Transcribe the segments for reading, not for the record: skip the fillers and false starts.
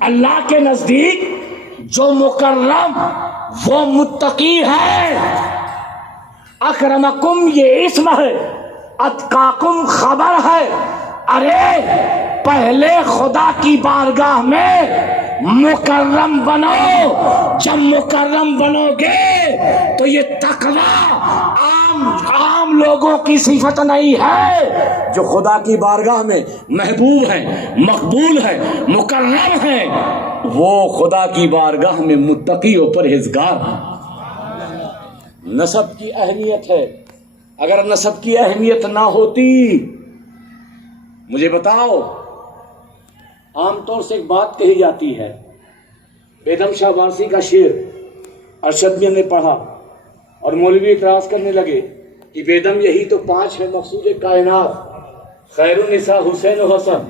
اللہ کے نزدیک جو مکرم وہ متقی ہے. اکرمکم یہ اسم ہے، اتقاکم خبر ہے. ارے پہلے خدا کی بارگاہ میں مکرم بنو. جب مکرم بنو گے تو یہ تقویٰ عام لوگوں کی صفت نہیں ہے. جو خدا کی بارگاہ میں محبوب ہیں، مقبول ہیں، مکرم ہیں، وہ خدا کی بارگاہ میں متقی و پرہیزگار ہیں. نسب کی اہمیت ہے. اگر نسب کی اہمیت نہ ہوتی، مجھے بتاؤ، عام طور سے ایک بات کہی جاتی ہے، بیدم شاہ وارسی کا شعر ارشد میں نے پڑھا اور مولوی اعتراض کرنے لگے کہ بیدم یہی تو 5 ہے مقصود کائنات، خیر النساء حسین و حسن،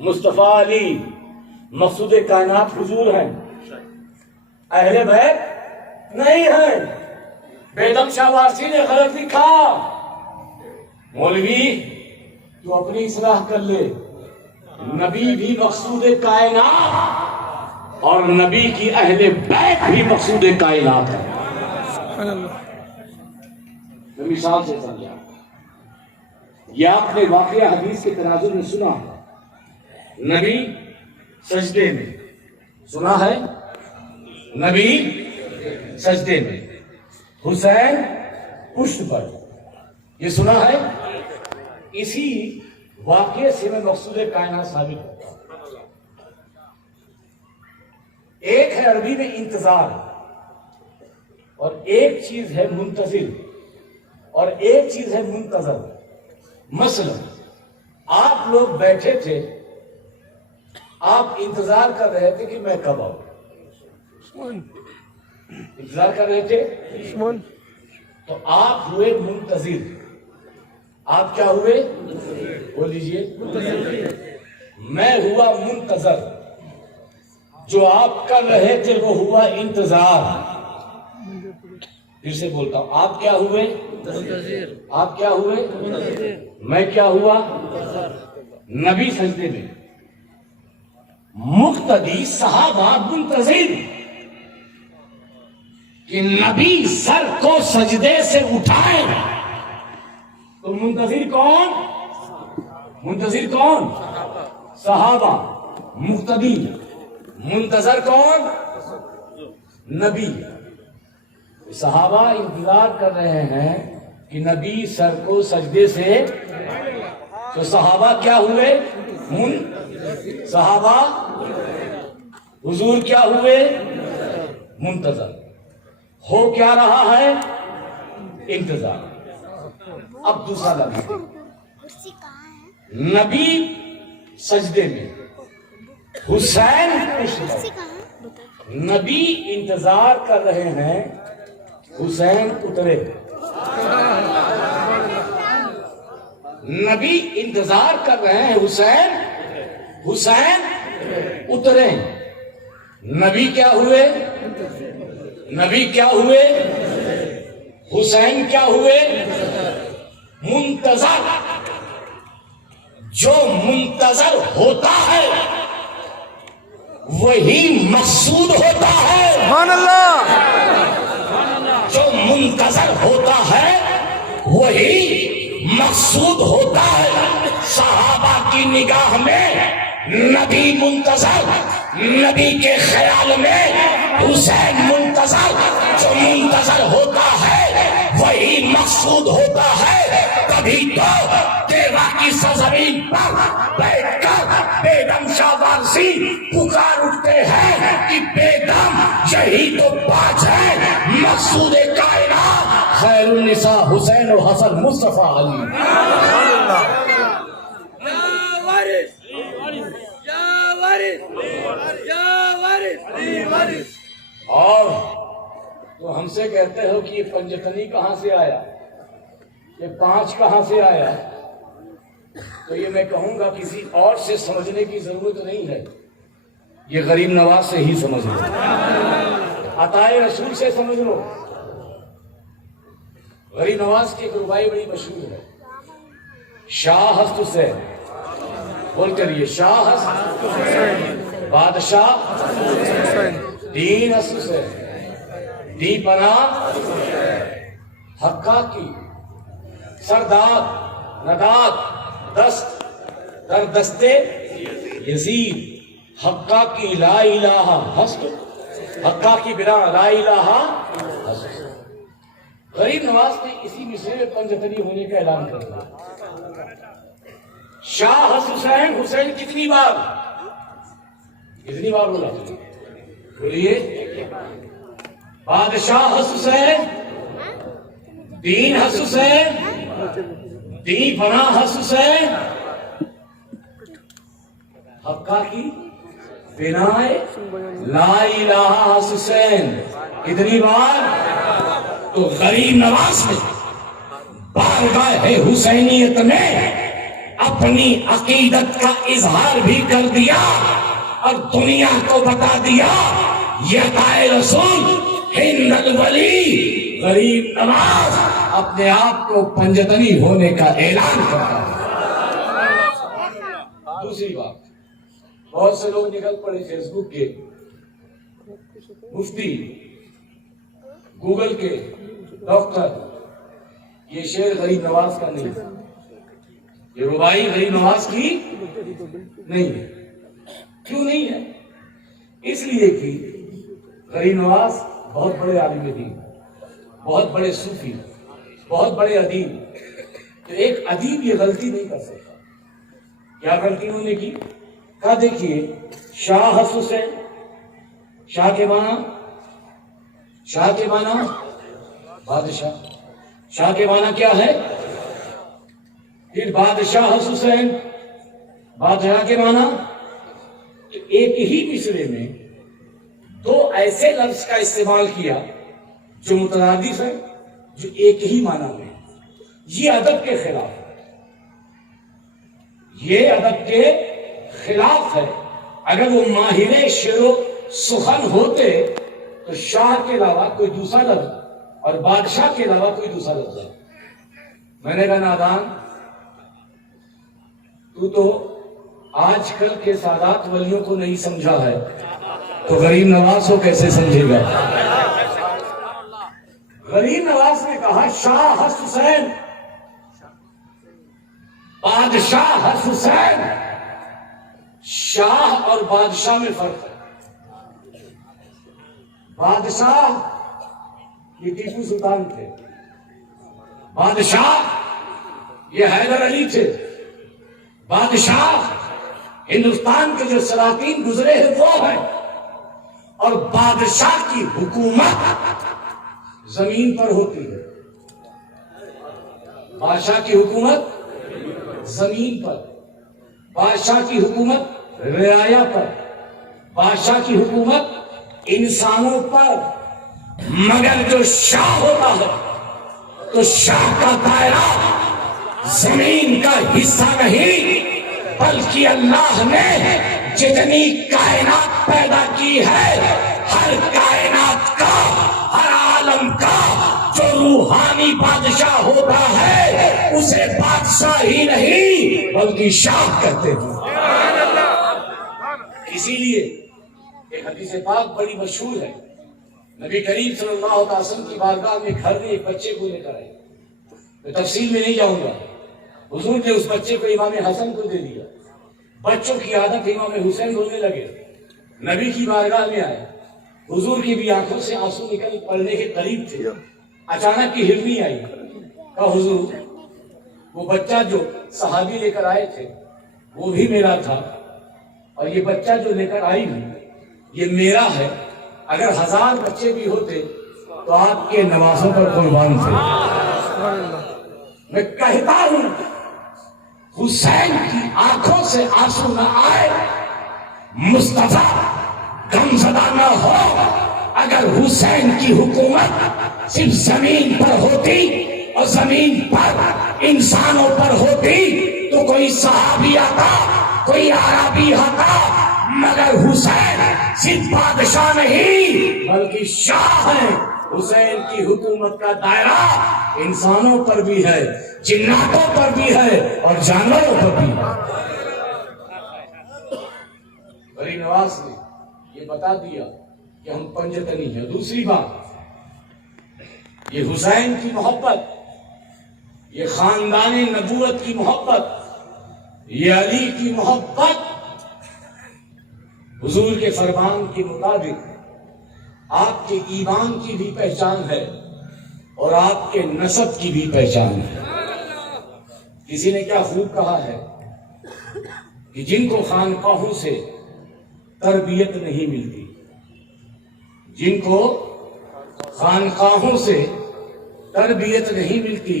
مصطفیٰ علی، مقصود کائنات حضور ہیں، اہل بیت نہیں ہیں. بیدم شاہ وارسی نے غلط لکھا. مولوی تو اپنی اصلاح کر لے. نبی بھی مقصود کائنات اور نبی کی اہل بیت بھی مقصود کائنات ہے. میں مثال سے سمجھا. یہ آپ نے واقعہ حدیث کے تناظر میں سنا. نبی سجدے میں، سنا ہے؟ نبی سجدے میں، حسین پشت پر، یہ سنا ہے؟ اسی واقعے سے میں مقصود کائنات ثابت ہوتا ہوں. ایک ہے عربی میں انتظار، اور ایک چیز ہے منتظر، اور ایک چیز ہے منتظر. مثلا آپ لوگ بیٹھے تھے، آپ انتظار کر رہے تھے کہ میں کب آؤں. انتظار کر رہے تھے تو آپ ہوئے منتظر. آپ کیا ہوئے؟ بول لیجیے. میں ہوا منتظر. جو آپ کر رہے تھے وہ ہوا انتظار. پھر سے بولتا ہوں، آپ کیا ہوئے؟ منتظر. آپ کیا ہوئے؟ منتظر. میں کیا ہوا؟ نبی سجدے میں، مقتدی صحابہ منتظر کہ نبی سر کو سجدے سے اٹھائے. تو منتظر کون؟ منتظر کون؟ صحابہ. مقتدی. منتظر کون؟ نبی. صحابہ انتظار کر رہے ہیں کہ نبی سر کو سجدے سے، تو صحابہ کیا ہوئے؟ صحابہ. حضور کیا ہوئے؟ منتظر. ہو کیا رہا ہے؟ انتظار. اب دوسرا لفظ، نبی سجدے میں، حسین پشت پر. نبی انتظار کر رہے ہیں، حسین اترے. نبی انتظار کر رہے ہیں، حسین اترے. نبی کیا ہوئے؟ نبی کیا ہوئے؟ حسین کیا ہوئے؟ منتظر. جو منتظر ہوتا ہے وہی مقصود ہوتا ہے. سبحان اللہ. جو منتظر ہوتا ہے وہی مقصود ہوتا ہے. صحابہ کی نگاہ میں نبی منتظر، نبی کے خیال میں حسین منتظر. جو منتظر ہوتا ہے وہی مقصود ہوتا ہے. کبھی تو دیوا کی سرزمین پر بیٹھ کر بیگم شاہ وارسی پکار اٹھتے ہیں کہ بیگم یہی تو بات ہے مقصود کائنات، خیر النساء حسین و حسن مصطفیٰ علی. اور تو ہم سے کہتے ہو کہ یہ پنجتنی کہاں سے آیا، یہ 5 کہاں سے آیا، تو یہ میں کہوں گا کسی اور سے سمجھنے کی ضرورت نہیں ہے. یہ غریب نواز سے ہی سمجھ لو، عطائے رسول سے سمجھ لو. غریب نواز کی ایک ربائی بڑی مشہور ہے، شاہ ہست حسین. بول کریے، شاہ ہست حسین. بادشاہ دین حسن دی پناہ حقا کی سرداد نداد دست در دستے یزید حقا کی لا الہ حسن حقا کی بنا لا الہ حسن. غریب نواز نے اسی مصرے میں پنجتنی ہونے کا اعلان کر دیا. شاہ حسین حسین کتنی بار بولا بولیے؟ بادشاہ حسین دین حسین دین پناہ حسین حقا کی بنا لا الہ حسین. کتنی بار؟ تو غریب نواز نے بارگاہ حسینیت میں اپنی عقیدت کا اظہار بھی کر دیا اور دنیا کو بتا دیا یہ عطائے رسول ہند الولی غریب نواز اپنے آپ کو پنجتنی ہونے کا اعلان کرتا ہے. دوسری بات، بہت سے لوگ نکل پڑے فیس بک کے، مفتی، گوگل کے، ڈاکٹر. یہ شعر غریب نواز کا نہیں، یہ ربائی غریب نواز کی نہیں ہے. کیوں نہیں ہے؟ اس لیے کہ غریب نواز بہت بڑے عالم دین، بہت بڑے صوفی، بہت بڑے ادیب. تو ایک ادیب یہ غلطی نہیں کر سکتا. کیا غلطی انہوں نے کی؟ کہا دیکھیے شاہ حسین، شاہ کے معنی بادشاہ، شاہ کے معنی کیا ہے؟ پھر بادشاہ حسین، بادشاہ کے معنی. تو ایک ہی مصرے میں دو ایسے لفظ کا استعمال کیا جو مترادف ہے، جو ایک ہی معنی میں. یہ ادب کے خلاف ہے، یہ ادب کے خلاف ہے. اگر وہ ماہر شعر و سخن ہوتے تو شاہ کے علاوہ کوئی دوسرا لفظ اور بادشاہ کے علاوہ کوئی دوسرا لفظ ہے. میں نے کہا نادان، تو آج کل کے سادات ولیوں کو نہیں سمجھا ہے تو غریب نواز کو کیسے سمجھے گا؟ غریب نواز نے کہا شاہ حسین، بادشاہ حسین. شاہ اور بادشاہ میں فرق ہے. بادشاہ یہ ٹیپو سلطان تھے، بادشاہ یہ حیدر علی تھے، بادشاہ ہندوستان کے جو سلاطین گزرے ہیں وہ ہیں. اور بادشاہ کی حکومت زمین پر ہوتی ہے. بادشاہ کی حکومت زمین پر، بادشاہ کی حکومت رعایا پر، بادشاہ کی حکومت انسانوں پر. مگر جو شاہ ہوتا ہے تو شاہ کا دائرہ زمین کا حصہ نہیں، بلکہ اللہ نے جتنی کائنات پیدا کی ہے، ہر کائنات کا، ہر عالم کا جو روحانی بادشاہ ہوتا ہے اسے بادشاہ ہی نہیں بلکہ شاہ کہتے ہیں. اسی لیے ایک حدیث پاک بڑی مشہور ہے. نبی کریم صلی اللہ علیہ وسلم کی بارگاہ میں گھر میں ایک بچے کو لے کر آئے. میں تفصیل میں نہیں جاؤں گا. حضور نے اس بچے کو امام حسن کو دے دیا. بچوں کی عادت امام حسین رونے لگے. نبی کی بارگاہ میں آئے. حضور کی بھی آنکھوں سے آنسو نکل پڑنے کے قریب تھے. اچانک کی ہرنی آئی. کہا حضور وہ بچہ جو صحابی لے کر آئے تھے وہ بھی میرا تھا، اور یہ بچہ جو لے کر آئی ہوں یہ میرا ہے. اگر 1000 بچے بھی ہوتے تو آپ کے نوازوں پر قربان تھے. میں کہتا ہوں حسین کی آنکھوں سے آنسو نہ آئے، مصطفیٰ غمزدہ نہ ہو. اگر حسین کی حکومت صرف زمین پر ہوتی اور زمین پر انسانوں پر ہوتی تو کوئی صحابی آتا، کوئی عربی آتا. مگر حسین صرف بادشاہ نہیں بلکہ شاہ ہے. حسین کی حکومت کا دائرہ انسانوں پر بھی ہے، جناتوں پر بھی ہے اور جانوروں پر بھی ہے. غریب نواز نے یہ بتا دیا کہ ہم پنجتنی ہیں. دوسری بات، یہ حسین کی محبت، یہ خاندان نبوت کی محبت، یہ علی کی محبت حضور کے فرمان کے مطابق آپ کے ایمان کی بھی پہچان ہے اور آپ کے نسب کی بھی پہچان ہے. کسی نے کیا خوب کہا ہے کہ جن کو خانقاہوں سے تربیت نہیں ملتی، جن کو خانقاہوں سے تربیت نہیں ملتی،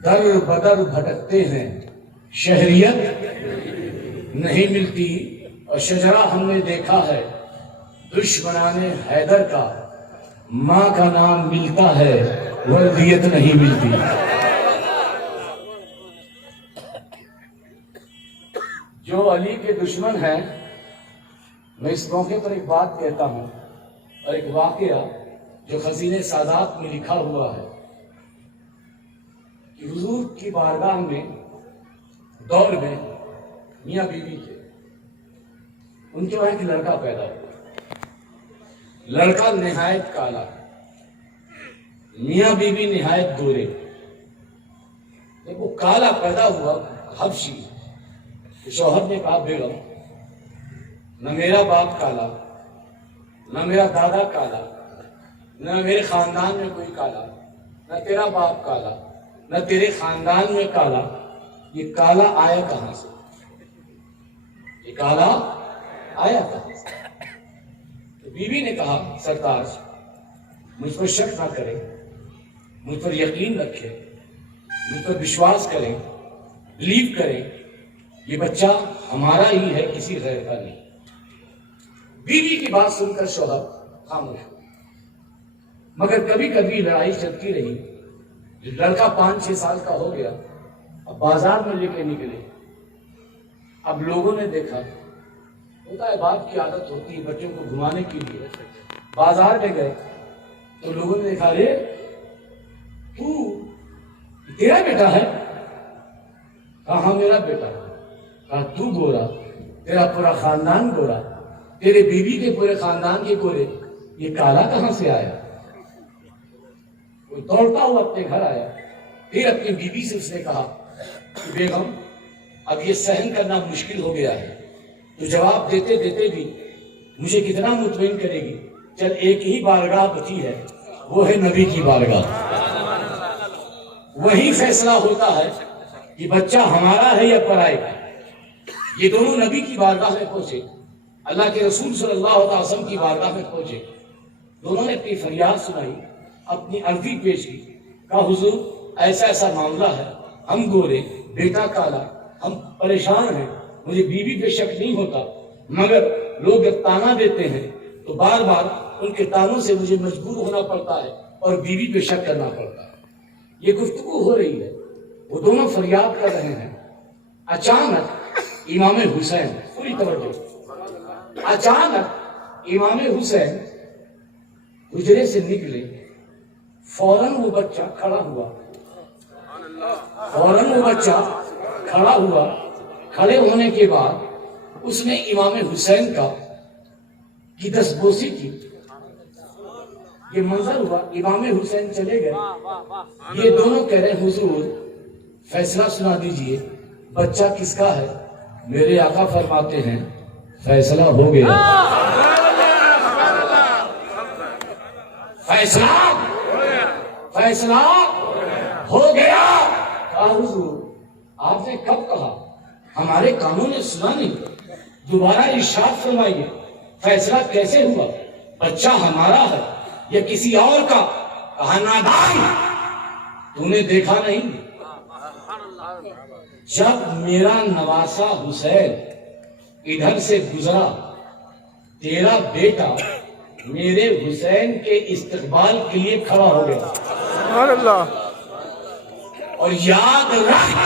در بدر بھٹکتے ہیں، شہریت نہیں ملتی. اور شجرہ ہم نے دیکھا ہے دشمنان حیدر کا، ماں کا نام ملتا ہے ولدیت نہیں ملتی. جو علی کے دشمن ہیں، میں اس موقع پر ایک بات کہتا ہوں اور ایک واقعہ جو خزینہ سادات میں لکھا ہوا ہے کہ حضور کی بارگاہ میں دور میں میاں بیوی تھے، ان کے وہاں ایک لڑکا پیدا ہوا. لڑکا نہایت کالا، میاں بیوی نہایت گورے. جب وہ کالا پیدا ہوا حبشی، شوہر نے کہا بیگم نہ میرا باپ کالا، نہ میرا دادا کالا، نہ میرے خاندان میں کوئی کالا، نہ تیرا باپ کالا، نہ تیرے خاندان میں کالا، یہ کالا آیا کہاں سے؟ یہ کالا آیا کہاں سے؟ تو بیوی نے کہا سرتاج مجھ پر شک نہ کرے، مجھ پر یقین رکھے، مجھ پر وشواس کریں، بلیو کریں، یہ بچہ ہمارا ہی ہے، کسی غیر کا نہیں. بیوی کی بات سن کر شوہر خاموش ہو، مگر کبھی کبھی لڑائی چلتی رہی. لڑکا 5-6 سال کا ہو گیا، اب بازار میں لے کے نکلے. اب لوگوں نے دیکھا، ہوتا ہے باپ کی عادت ہوتی ہے بچوں کو گھمانے کے لیے، بازار میں گئے تو لوگوں نے دیکھا رے تو تیرا بیٹا ہے؟ کہا ہاں میرا بیٹا ہے. کہا تو گورا، تیرا پورا خاندان گورا، تیرے بیوی کے پورے خاندان کے گورے، یہ کالا کہاں سے آیا؟ وہ دوڑتا ہوا اپنے گھر آیا. پھر اپنی بیوی سے اس نے کہا کہ بیگم اب یہ سہن کرنا مشکل ہو گیا ہے، تو جواب دیتے دیتے بھی مجھے کتنا مطمئن کرے گی؟ چل ایک ہی بارگاہ بچی ہے، وہ ہے نبی کی بارگاہ. وہی فیصلہ ہوتا ہے کہ بچہ ہمارا ہے یا پرائے کا. یہ دونوں نبی کی بارگاہ میں پہنچے، اللہ کے رسول صلی اللہ علیہ وسلم کی بارگاہ میں پہنچے. دونوں نے اپنی فریاد سنائی، اپنی عرضی پیش کی. کہا حضور ایسا ایسا معاملہ ہے، ہم گورے، بیٹا کالا، ہم پریشان ہیں. مجھے بیوی پہ شک نہیں ہوتا، مگر لوگ جب تانا دیتے ہیں تو بار بار ان کے تانوں سے مجھے مجبور ہونا پڑتا ہے اور بیوی پہ شک کرنا پڑتا ہے. یہ گفتگو ہو رہی ہے، وہ دونوں فریاد کر رہے ہیں. اچانک امام حسین، پوری توجہ، اچانک امام حسین حجرے سے نکلے. فوراً وہ بچہ کھڑا ہوا، فوراً وہ بچہ کھڑا ہوا. کھڑے ہونے کے بعد اس نے امام حسین کی دستبوسی کی. یہ منظر ہوا. امام حسین چلے گئے. یہ دونوں کہہ رہے حضور فیصلہ سنا دیجئے، بچہ کس کا ہے؟ میرے آقا فرماتے ہیں فیصلہ ہو گیا، فیصلہ ہو گیا. کہا حضور آپ نے کب کہا؟ ہمارے کانوں نے سنا نہیں. دوبارہ ارشاد فرمائیے فیصلہ کیسے ہوا؟ بچہ ہمارا ہے یا کسی اور کا؟ کہا نادان، تو نے دیکھا نہیں؟ جب میرا نواسا حسین ادھر سے گزرا، تیرا بیٹا میرے حسین کے استقبال کے لیے کھڑا ہو گیا. سبحان اللہ. اور یاد رکھ،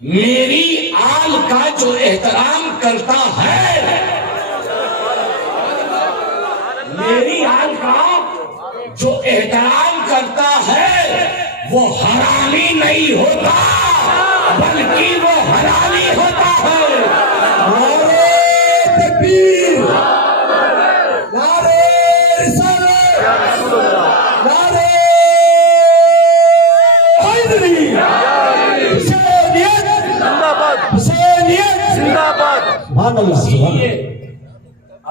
میری آل کا جو احترام کرتا ہے، میری آل کا جو احترام کرتا ہے وہ حرامی نہیں ہوتا، بلکہ وہ حلالی ہوتا ہے. سبحان اللہ اسی سبحان لیے اللہ.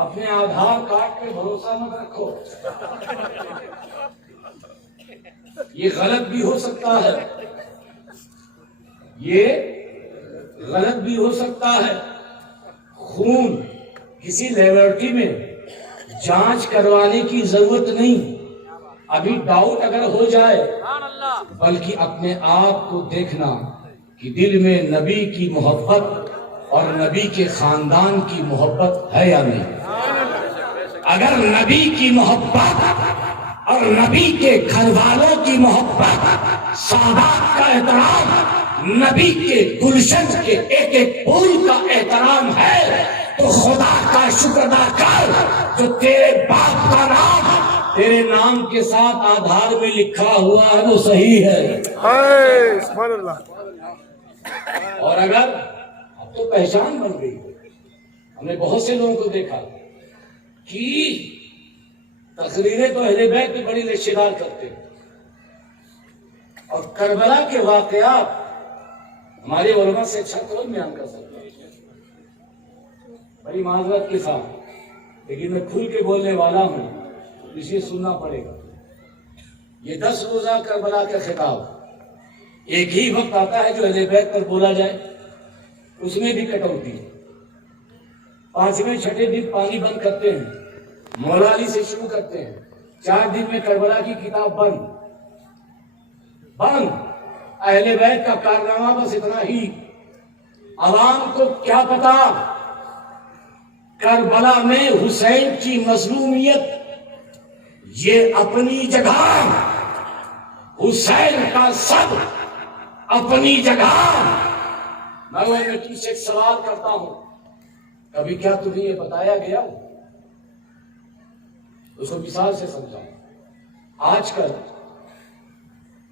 اپنے آدھار کارڈ پہ بھروسہ مت رکھو، یہ غلط بھی ہو سکتا ہے، یہ غلط بھی ہو سکتا ہے. خون کسی لیبارٹری میں جانچ کروانے کی ضرورت نہیں. ابھی ڈاؤٹ اگر ہو جائے، بلکہ اپنے آپ کو دیکھنا کہ دل میں نبی کی محبت اور نبی کے خاندان کی محبت ہے یا نہیں. اگر نبی کی محبت اور نبی کے گھر والوں کی محبت، سادات کا احترام، نبی کے گلشن کے ایک ایک پھول کا احترام ہے، تو خدا کا شکر ادا کر جو تیرے باپ کا نام تیرے نام کے ساتھ آدھار میں لکھا ہوا ہے وہ صحیح ہے. سبحان اللہ. اور اگر اب تو پہچان بن گئی، ہم نے بہت سے لوگوں کو دیکھا کہ تقریریں تو اہل بیت میں بڑی رشتہ دار کرتے ہیں، اور کربلا کے واقعات ہمارے علماء سے اچھا کون بیان کر سکتا ہے. بڑی معذرت کے ساتھ لیکن میں کھل کے بولنے والا ہوں، اسے سننا پڑے گا. یہ 10 روزہ کربلا کا خطاب ایک ہی وقت آتا ہے جو اہل بیت پر بولا جائے، اس میں بھی کٹوتی ہے. 5ویں 6ٹھے دن پانی بند کرتے ہیں، مولا علی سے شروع کرتے ہیں، 4 دن میں کربلا کی کتاب بند. اہل بیت کا کارنامہ بس اتنا ہی. عوام کو کیا پتا کربلا میں حسین کی مظلومیت، یہ اپنی جگہ، حسین کا سب اپنی جگہ. میں تم سے ایک سوال کرتا ہوں، کبھی کیا تمہیں یہ بتایا گیا؟ اس کو مثال سے سمجھاؤں. آج کل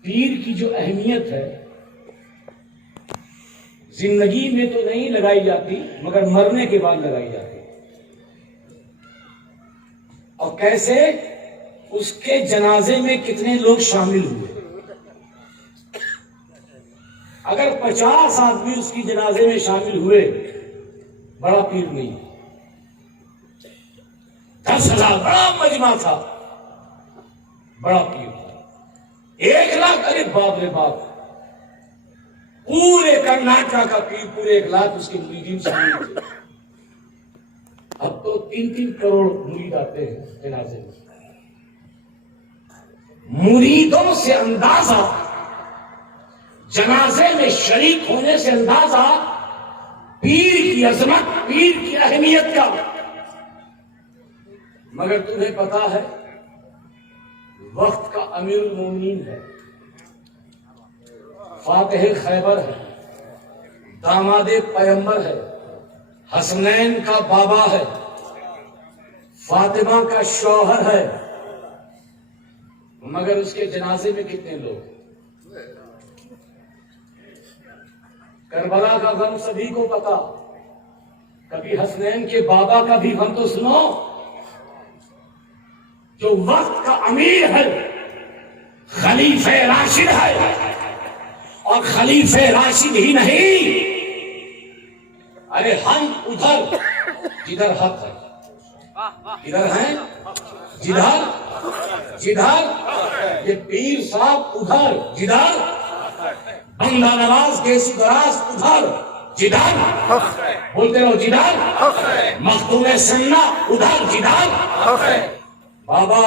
پیر کی جو اہمیت ہے زندگی میں تو نہیں لگائی جاتی، مگر مرنے کے بعد لگائی جاتی. اور کیسے؟ اس کے جنازے میں کتنے لوگ شامل ہوئے. اگر 50 آدمی اس کی جنازے میں شامل ہوئے، بڑا پیر نہیں. 10,000 بڑا مجمع تھا، بڑا پیر. 1 لاکھ، ارے باپ رے باپ، پورے کرناٹک کا پیر، پورے 1 لاکھ اس کے مریدین شامل تھے. اب تو 3-3 کروڑ مرید آتے ہیں جنازے میں. مریدوں سے اندازہ، جنازے میں شریک ہونے سے اندازہ پیر کی عظمت، پیر کی اہمیت کا. مگر تمہیں پتا ہے وقت کا امیر المومنین ہے، فاتح خیبر ہے، داماد پیغمبر ہے، حسنین کا بابا ہے، فاطمہ کا شوہر ہے، مگر اس کے جنازے میں کتنے لوگ؟ کربلا کا غم سبھی کو پتا. کبھی حسنین کے بابا کا بھی غم تو سنو. جو وقت کا امیر ہے، خلیفہ راشد ہے، اور خلیفہ راشد ہی نہیں، ارے ہم ادھر جدھر حق ہے، ادھر ہیں جدھر یہ پیر صاحب ادھر جدھر، بندہ نواز گیسو دراز ادھر جدھر، بولتے رہو جدھر، مختوم سنہ ادھر جدھر، بابا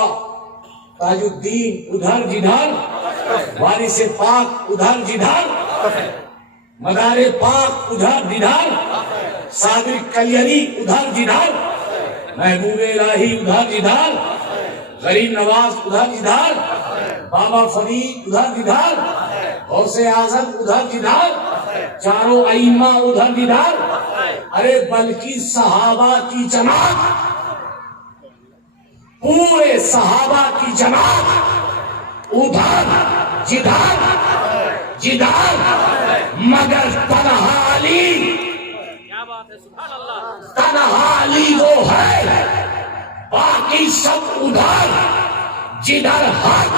تاج الدین ادھر جدھر، وارث پاک ادھر جدھر، مدار پاک ادھر جدھر، صادق کلیری ادھر جدھر، محبوب الہی ادھر جدھر، غریب نواز ادھر جدھر، بابا فرید ادھر جدھر، غوث اعظم ادھر جدھر، چاروں ائمہ ادھر جدھر. ارے بلکہ صحابہ کی جماعت، پورے صحابہ کی جماعت ادھر جدھر، مگر تنہا علی، تنہا علی وہ ہے، باقی سب ادھر جدھر حق،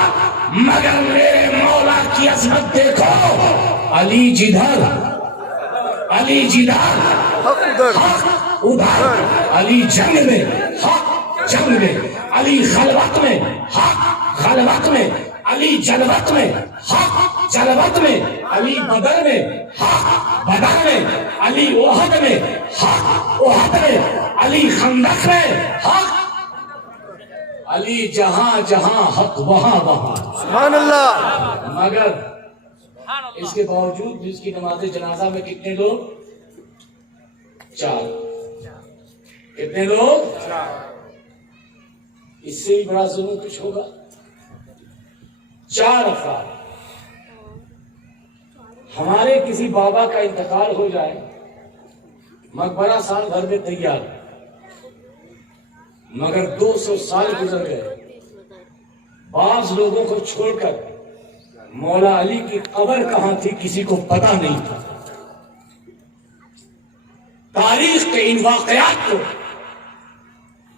مگر میرے مولا کی عظمت دیکھو، علی جدھر حق ادھر، حق ادھر، علی جنگ میں، حق جنگ میں، علی خلوت میں، حق خلوت میں، علی جلوت میں، حق جلوت میں، علی بدر میں، حق بدر میں، علی احد میں، حق احد میں، علی خندق میں، حق، علی جہاں جہاں حق وہاں وہاں۔ سبحان اللہ۔ مگر اس کے باوجود بھی اس کی نماز جنازہ میں کتنے لوگ؟ 4۔ کتنے لوگ؟ اس سے ہی بڑا ظلم کچھ ہوگا؟ 4 افراد۔ ہمارے کسی بابا کا انتقال ہو جائے، مقبرہ سال بھر میں تیار، مگر 200 سال گزر گئے، بعض لوگوں کو چھوڑ کر مولا علی کی قبر کہاں تھی کسی کو پتا نہیں تھا۔ تاریخ کے ان واقعات کو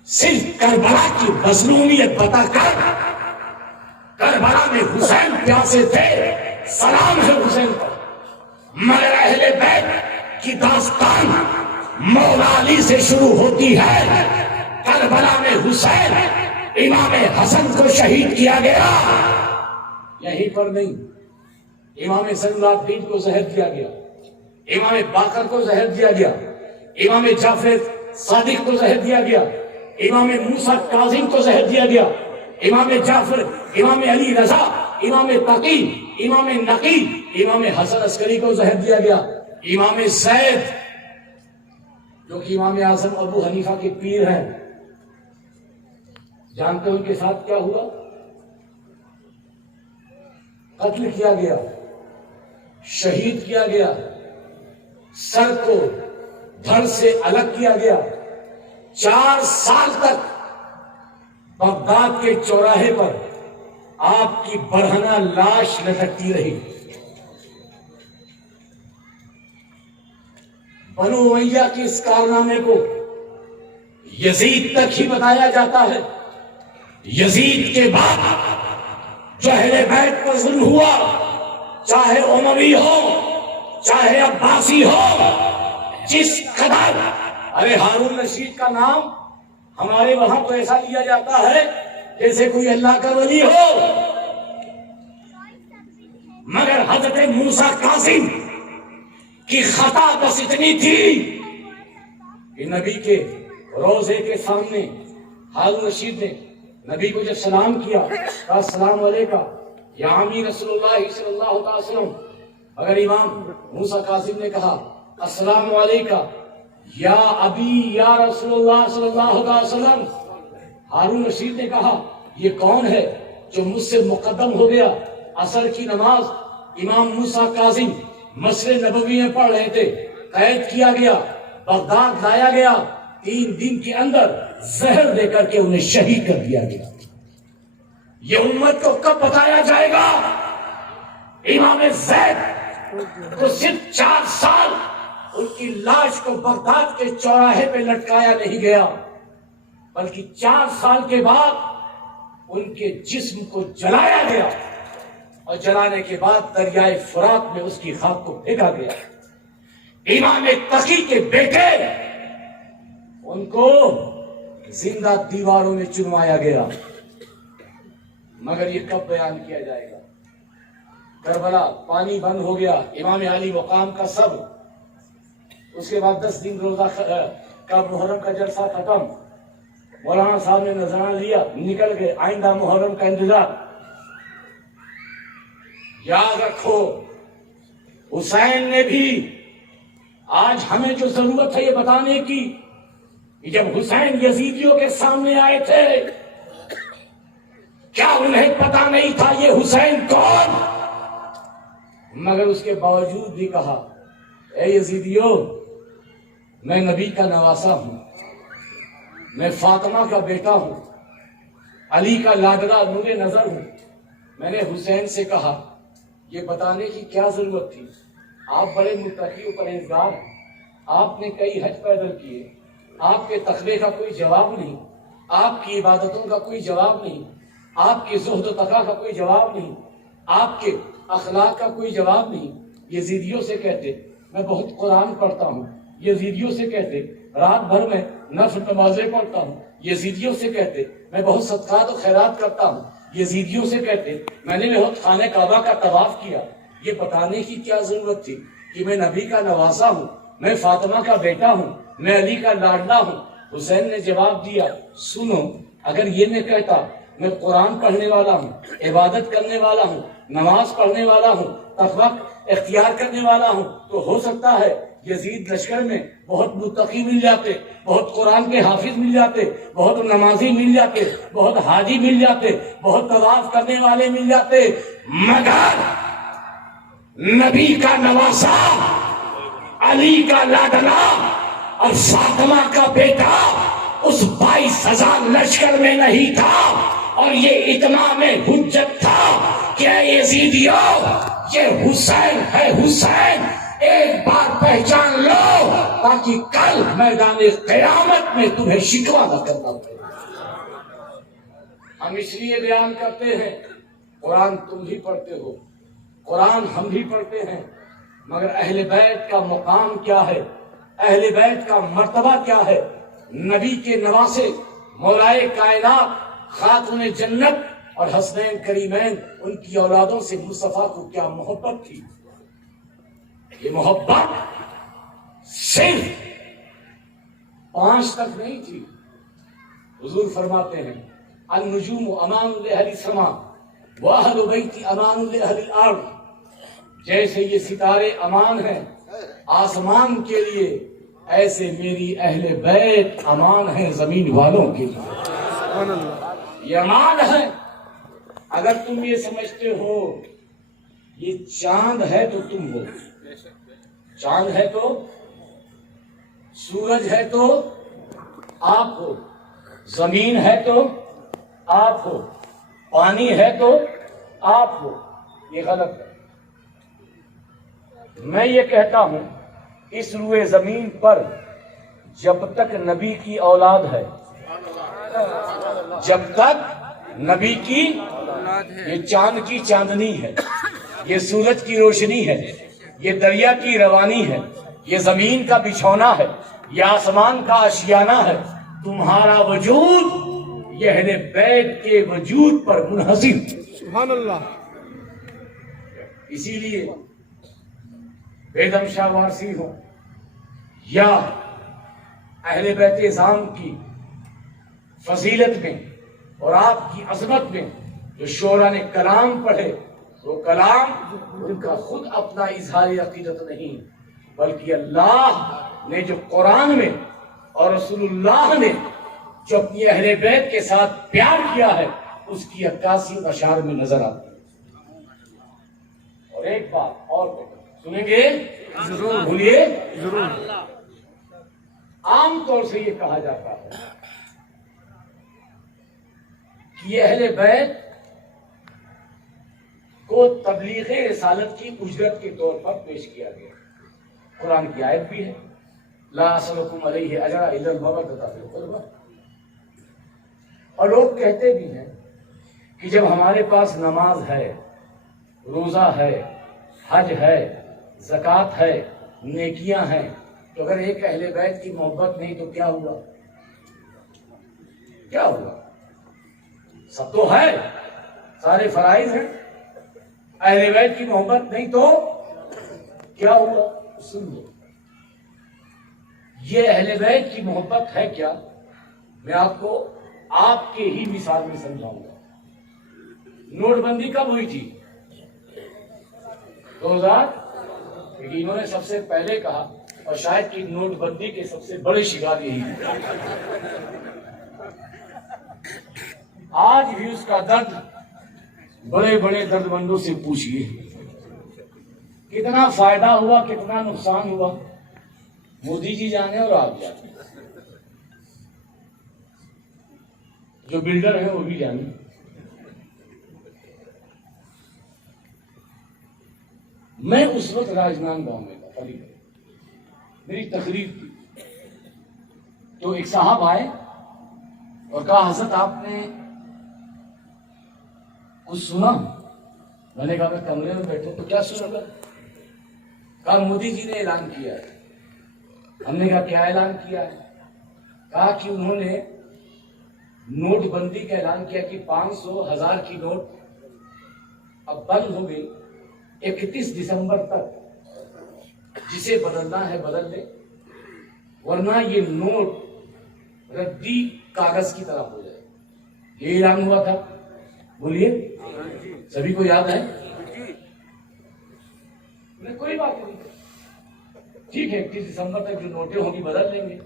صرف کربلا کی مظلومیت بتا کر، کربلا میں حسین پیاسے تھے، سلام ہے حسین پر، مگر اہل بیت کی داستان مولا علی سے شروع ہوتی ہے۔ کربلا میں حسین امام حسن کو شہید کیا گیا، یہیں پر نہیں، امام زین العابدین کو زہر دیا گیا، امام باقر کو زہر دیا گیا، امام جعفر صادق کو زہر دیا گیا، امام موسیٰ کاظم کو زہر دیا گیا، امام جعفر، امام علی رضا، امام تقی، امام نقی، امام حسن عسکری کو زہر دیا گیا، امام زید جو کہ امام اعظم ابو حنیفہ کے پیر ہیں، جانتے ہیں ان کے ساتھ کیا ہوا؟ قتل کیا گیا، شہید کیا گیا، سر کو دھڑ سے الگ کیا گیا، 4 سال تک بغداد کے چوراہے پر آپ کی برہنہ لاش لٹکتی رہی۔ بنو امیہ کے اس کارنامے کو یزید تک ہی بتایا جاتا ہے۔ یزید کے بعد جو اہل بیت پر ظلم ہوا، چاہے اموی ہو چاہے عباسی ہو، جس قدر، ارے ہارون رشید کا نام ہمارے وہاں تو ایسا لیا جاتا ہے جیسے کوئی اللہ کا ولی ہو، مگر حضرت موسیٰ کاظم کی خطا بس اتنی تھی کہ نبی کے روضے کے سامنے ہارون رشید نے نبی کو جب سلام کیا، کہا السلام علیکم یا امیر رسول اللہ صلی اللہ علیہ وسلم، اگر امام موسیٰ کاظم نے کہا السلام علیکم یا ابی یا رسول اللہ صلی اللہ علیہ وسلم، ہارون رشید نے کہا یہ کون ہے جو مجھ سے مقدم ہو گیا؟ عصر کی نماز امام موسیٰ کاظم مسجد نبوی میں پڑھ رہے تھے، قید کیا گیا، بغداد لایا گیا، 3 دن کے اندر زہر دے کر کے انہیں شہید کر دیا گیا۔ یہ امت کو کب بتایا جائے گا؟ امام زید تو صرف 4 سال ان کی لاش کو بغداد کے چوراہے پہ لٹکایا نہیں گیا، بلکہ 4 سال کے بعد ان کے جسم کو جلایا گیا، اور جلانے کے بعد دریائے فرات میں اس کی خاک کو پھینکا گیا۔ امام تقی کے بیٹے ان کو زندہ دیواروں میں چنوایا گیا، مگر یہ کب بیان کیا جائے گا؟ کربلا پانی بند ہو گیا، امام علی مقام کا صبر، اس کے بعد 10 دن روزہ کا محرم کا جلسہ ختم، مولانا صاحب نے نذرانہ لیا، نکل گئے، آئندہ محرم کا انتظار۔ یاد رکھو حسین نے بھی، آج ہمیں جو ضرورت ہے یہ بتانے کی کہ جب حسین یزیدیوں کے سامنے آئے تھے کیا انہیں پتا نہیں تھا یہ حسین کون؟ مگر اس کے باوجود بھی کہا اے یزیدیوں، میں نبی کا نواسا ہوں، میں فاطمہ کا بیٹا ہوں، علی کا لاڈلا نور نظر ہوں۔ میں نے حسین سے کہا یہ بتانے کی کیا ضرورت تھی؟ آپ بڑے متقی و پرہیزگار ہیں، آپ نے کئی حج پیدل کیے، آپ کے تقوی کا کوئی جواب نہیں، آپ کی عبادتوں کا کوئی جواب نہیں، آپ کے زہد و تقوی کا کوئی جواب نہیں، آپ کے اخلاق کا کوئی جواب نہیں۔ یزیدیوں سے کہتے میں بہت قرآن پڑھتا ہوں، یزیدیوں سے کہتے رات بھر میں نفل نمازیں پڑھتا ہوں، یزیدیوں سے کہتے میں بہت صدقات و خیرات کرتا ہوں، یزیدیوں سے کہتے میں نے بہت خانہ کعبہ کا طواف کیا۔ یہ بتانے کی کیا ضرورت تھی کہ میں نبی کا نواسا ہوں، میں فاطمہ کا بیٹا ہوں، میں علی کا لاڈلا ہوں؟ حسین نے جواب دیا، سنو، اگر یہ میں کہتا میں قرآن پڑھنے والا ہوں، عبادت کرنے والا ہوں، نماز پڑھنے والا ہوں، تقوی اختیار کرنے والا ہوں، تو ہو سکتا ہے یزید لشکر میں بہت متقی مل جاتے، بہت قرآن کے حافظ مل جاتے، بہت نمازی مل جاتے، بہت حاجی مل جاتے، بہت طواف کرنے والے مل جاتے، مگر نبی کا نواسا، علی کا لاڈلا اور فاطمہ کا بیٹا اس 22,000 لشکر میں نہیں تھا، اور یہ اتمام حجت تھا کہ اے یزیدیو، یہ حسین ہے، حسین ایک بار پہچان لو تاکہ کل میدان قیامت میں تمہیں شکوہ نہ کرنا پڑے۔ ہم اس لیے بیان کرتے ہیں، قرآن تم بھی پڑھتے ہو، قرآن ہم بھی پڑھتے ہیں، مگر اہل بیت کا مقام کیا ہے، اہل بیت کا مرتبہ کیا ہے؟ نبی کے نواسے مولائے کائنات خاتون جنت اور حسنین کریمین ان کی اولادوں سے مصطفیٰ کو کیا محبت تھی۔ یہ محبت صرف 5 تک نہیں تھی۔ حضور فرماتے ہیں النجوم امان لأہل السماء واہل بیتی امان لأہل الارض، جیسے یہ ستارے امان ہیں آسمان کے لیے، ایسے میری اہل بیت امان ہیں زمین والوں کے لیے۔ یہ امان ہے۔ اگر تم یہ سمجھتے ہو یہ چاند ہے تو تم ہو، چاند ہے تو، سورج ہے تو آپ ہو، زمین ہے تو آپ ہو، پانی ہے تو آپ ہو، یہ غلط ہے۔ میں یہ کہتا ہوں اس روئے زمین پر جب تک نبی کی اولاد ہے، جب تک نبی کی، یہ چاند کی چاندنی ہے، یہ سورج کی روشنی ہے، یہ دریا کی روانی ہے، یہ زمین کا بچھونا ہے، یہ آسمان کا آشیانہ ہے، تمہارا وجود یہ اہل بیت کے وجود پر منحصر۔ سبحان اللہ۔ اسی لیے بیدم شاہ وارسی ہو یا اہل بیت اعظام کی فضیلت میں اور آپ کی عظمت میں جو شعراء نے کلام پڑھے، وہ کلام ان کا خود اپنا اظہار عقیدت نہیں، بلکہ اللہ نے جو قرآن میں اور رسول اللہ نے جو اپنی اہل بیت کے ساتھ پیار کیا ہے، اس کی عکاسی اشعار میں نظر آتی ہے۔ اور ایک بات اور سنیں گے؟ ضرور بولیے۔ ضرور۔ عام طور سے یہ کہا جاتا ہے کہ یہ اہل بیت کو تبلیغ رسالت کی اجرت کے طور پر پیش کیا گیا۔ قرآن کی آیت بھی ہے، لا اسألکم علیہ اجرا الا المودۃ فی القربہ۔ اور لوگ کہتے بھی ہیں کہ جب ہمارے پاس نماز ہے، روزہ ہے، حج ہے، زکوٰۃ ہے، نیکیاں ہیں، تو اگر ایک اہل بیت کی محبت نہیں تو کیا ہوا؟ کیا ہوا؟ سب تو ہے، سارے فرائض ہیں، اہل بیت کی محبت نہیں تو کیا ہوا؟ سن لو، یہ اہل بیت کی محبت ہے کیا؟ میں آپ کو آپ کے ہی مثال میں سمجھاؤں گا۔ نوٹ بندی کب ہوئی تھی؟ 2000، کیونکہ انہوں نے سب سے پہلے کہا، اور شاید کہ نوٹ بندی کے سب سے بڑے شکار یہی ہیں۔ آج بھی اس کا درد بڑے بڑے درد مندوں سے پوچھئے، کتنا فائدہ ہوا، کتنا نقصان ہوا، مودی جی جانے اور آپ جانے، جو بلڈر ہیں وہ بھی جانے۔ میں اس وقت راجنان گاؤں میں تھا، علی گڑھ، میری تقریر تھی، تو ایک صاحب آئے اور کہا حضرت آپ نے کچھ سنا؟ میں نے کہا میں کمرے میں بیٹھے تو کیا سنا گا؟ کہا مودی جی نے اعلان کیا ہے ہم نے کہا کیا اعلان کیا ہے؟ کہا کہ انہوں نے نوٹ بندی کا اعلان کیا کہ 500 1000 کی نوٹ اب بند ہو گئی 31 دسمبر تک، جسے بدلنا ہے بدل لے، ورنہ یہ نوٹ ردی کاغذ کی طرح ہو جائے۔ یہ اعلان ہوا تھا، بولیے سبھی کو یاد ہے؟ کوئی بات نہیں، ٹھیک ہے 31 دسمبر تک جو نوٹیں ہوں گی بدل لیں گے،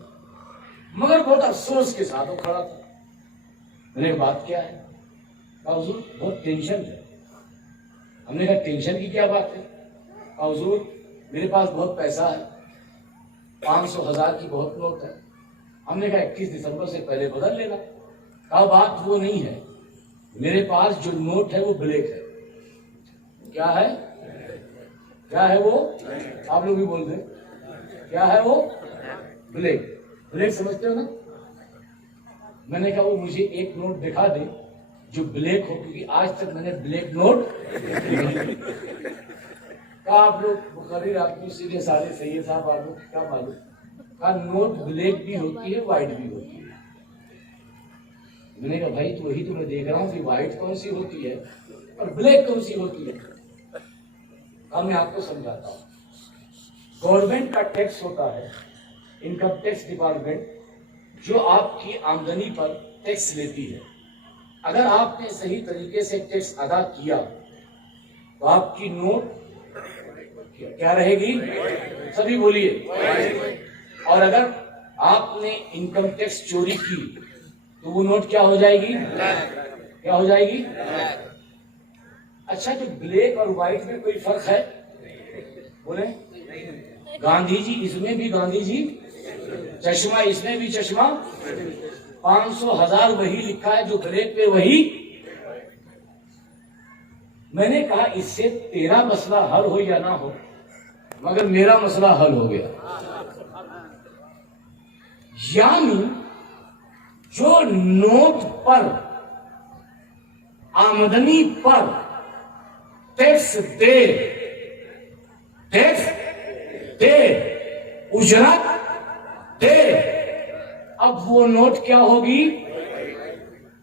مگر بہت افسوس کے ساتھ وہ کھڑا تھا۔ میں نے بات کیا ہے؟ کہا حضور بہت ٹینشن ہے۔ ہم نے کہا ٹینشن کی کیا بات ہے؟ کہا حضور میرے پاس بہت پیسہ ہے، 500 1000 کی بہت نوٹ ہے، ہم نے کہا 31 دسمبر سے پہلے بدل لینا۔ کہا بات وہ نہیں ہے، میرے پاس جو نوٹ ہے وہ بلیک ہے۔ کیا ہے؟ کیا ہے وہ؟ آپ لوگ بھی بول دیں کیا ہے وہ؟ بلیک۔ بلیک سمجھتے ہو نا؟ میں نے کہا وہ مجھے ایک نوٹ دکھا دے جو بلیک ہو، کیونکہ آج تک میں نے بلیک نوٹ کہا آپ لوگ بخاری آدمی سیدھے سارے سید صاحب آپ لوگ کیا معلوم؟ کہا نوٹ بلیک بھی ہوتی ہے وائٹ بھی ہوتی ہے۔ میں نے کہا بھائی تو وہی تو میں دیکھ رہا ہوں کہ وائٹ کون سی ہوتی ہے اور بلیک کون سی ہوتی ہے۔ اب میں آپ کو سمجھاتا ہوں۔ گورنمنٹ کا ٹیکس ہوتا ہے، انکم ٹیکس ڈپارٹمنٹ جو آپ کی آمدنی پر ٹیکس لیتی ہے۔ اگر آپ نے صحیح طریقے سے ٹیکس ادا کیا تو آپ کی نوٹ کیا رہے گی؟ سبھی بولیے۔ اور اگر آپ نے انکم ٹیکس چوری کی تو وہ نوٹ کیا ہو جائے گی؟ کیا ہو جائے گی؟ اچھا جو بلیک اور وائٹ میں کوئی فرق ہے؟ بولیں گاندھی جی اس میں بھی گاندھی جی چشمہ، اس میں بھی چشمہ، 500 1000 وہی لکھا ہے جو بلیک پہ وہی۔ میں نے کہا اس سے تیرا مسئلہ حل ہو یا نہ ہو، مگر میرا مسئلہ حل ہو گیا۔ یعنی جو نوٹ پر آمدنی پر ٹیکس دے، ٹیکس دے، اجرت دے، اب وہ نوٹ کیا ہوگی؟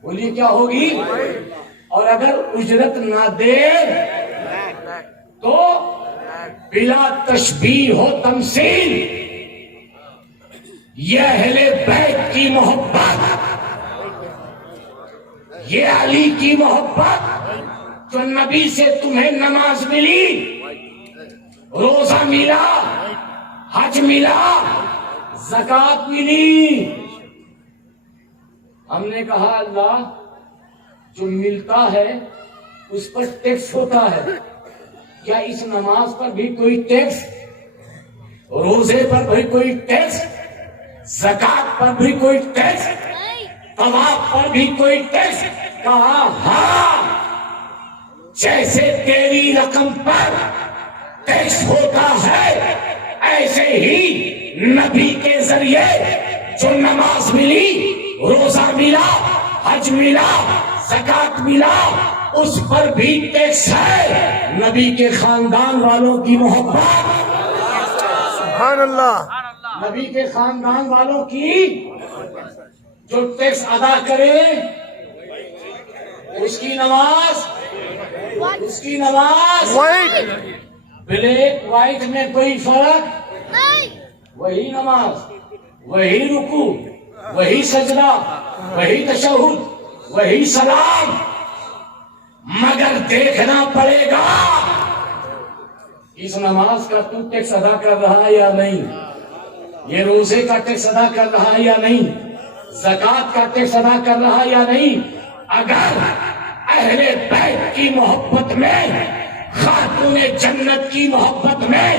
بولیے کیا ہوگی؟ اور اگر اجرت نہ دے تو بلا تشبیہ و تمثیل یہ اہل بیت کی محبت، یہ علی کی محبت، جو نبی سے تمہیں نماز ملی، روزہ ملا، حج ملا، زکات ملی۔ ہم نے کہا اللہ جو ملتا ہے اس پر ٹیکس ہوتا ہے، کیا اس نماز پر بھی کوئی ٹیکس، روزے پر بھی کوئی ٹیکس، زکات پر بھی کوئی ٹیکس، طواف پر بھی کوئی ٹیکس؟ کہا ہاں، جیسے تیری رقم پر ٹیکس ہوتا ہے ایسے ہی نبی کے ذریعے جو نماز ملی، روزہ ملا، حج ملا، زکات ملا، اس پر بھی ٹیکس ہے۔ نبی کے خاندان والوں کی محبت، سبحان اللہ، نبی کے خاندان والوں کی جو ٹیکس ادا کرے اس کی نماز، اس کی نماز وائٹ، بلیک وائٹ میں کوئی فرق نہیں، وہی نماز، وہی رکوع، وہی سجدہ، وہی تشہد، وہی سلام، مگر دیکھنا پڑے گا اس نماز کا تو ٹیکس ادا کر رہا ہے یا نہیں، یہ روزے کا ٹیکس ادا کر رہا ہے یا نہیں، زکات کا ٹیکس ادا کر رہا ہے یا نہیں۔ اگر اہل بیت کی محبت میں، خاتون جنت کی محبت میں،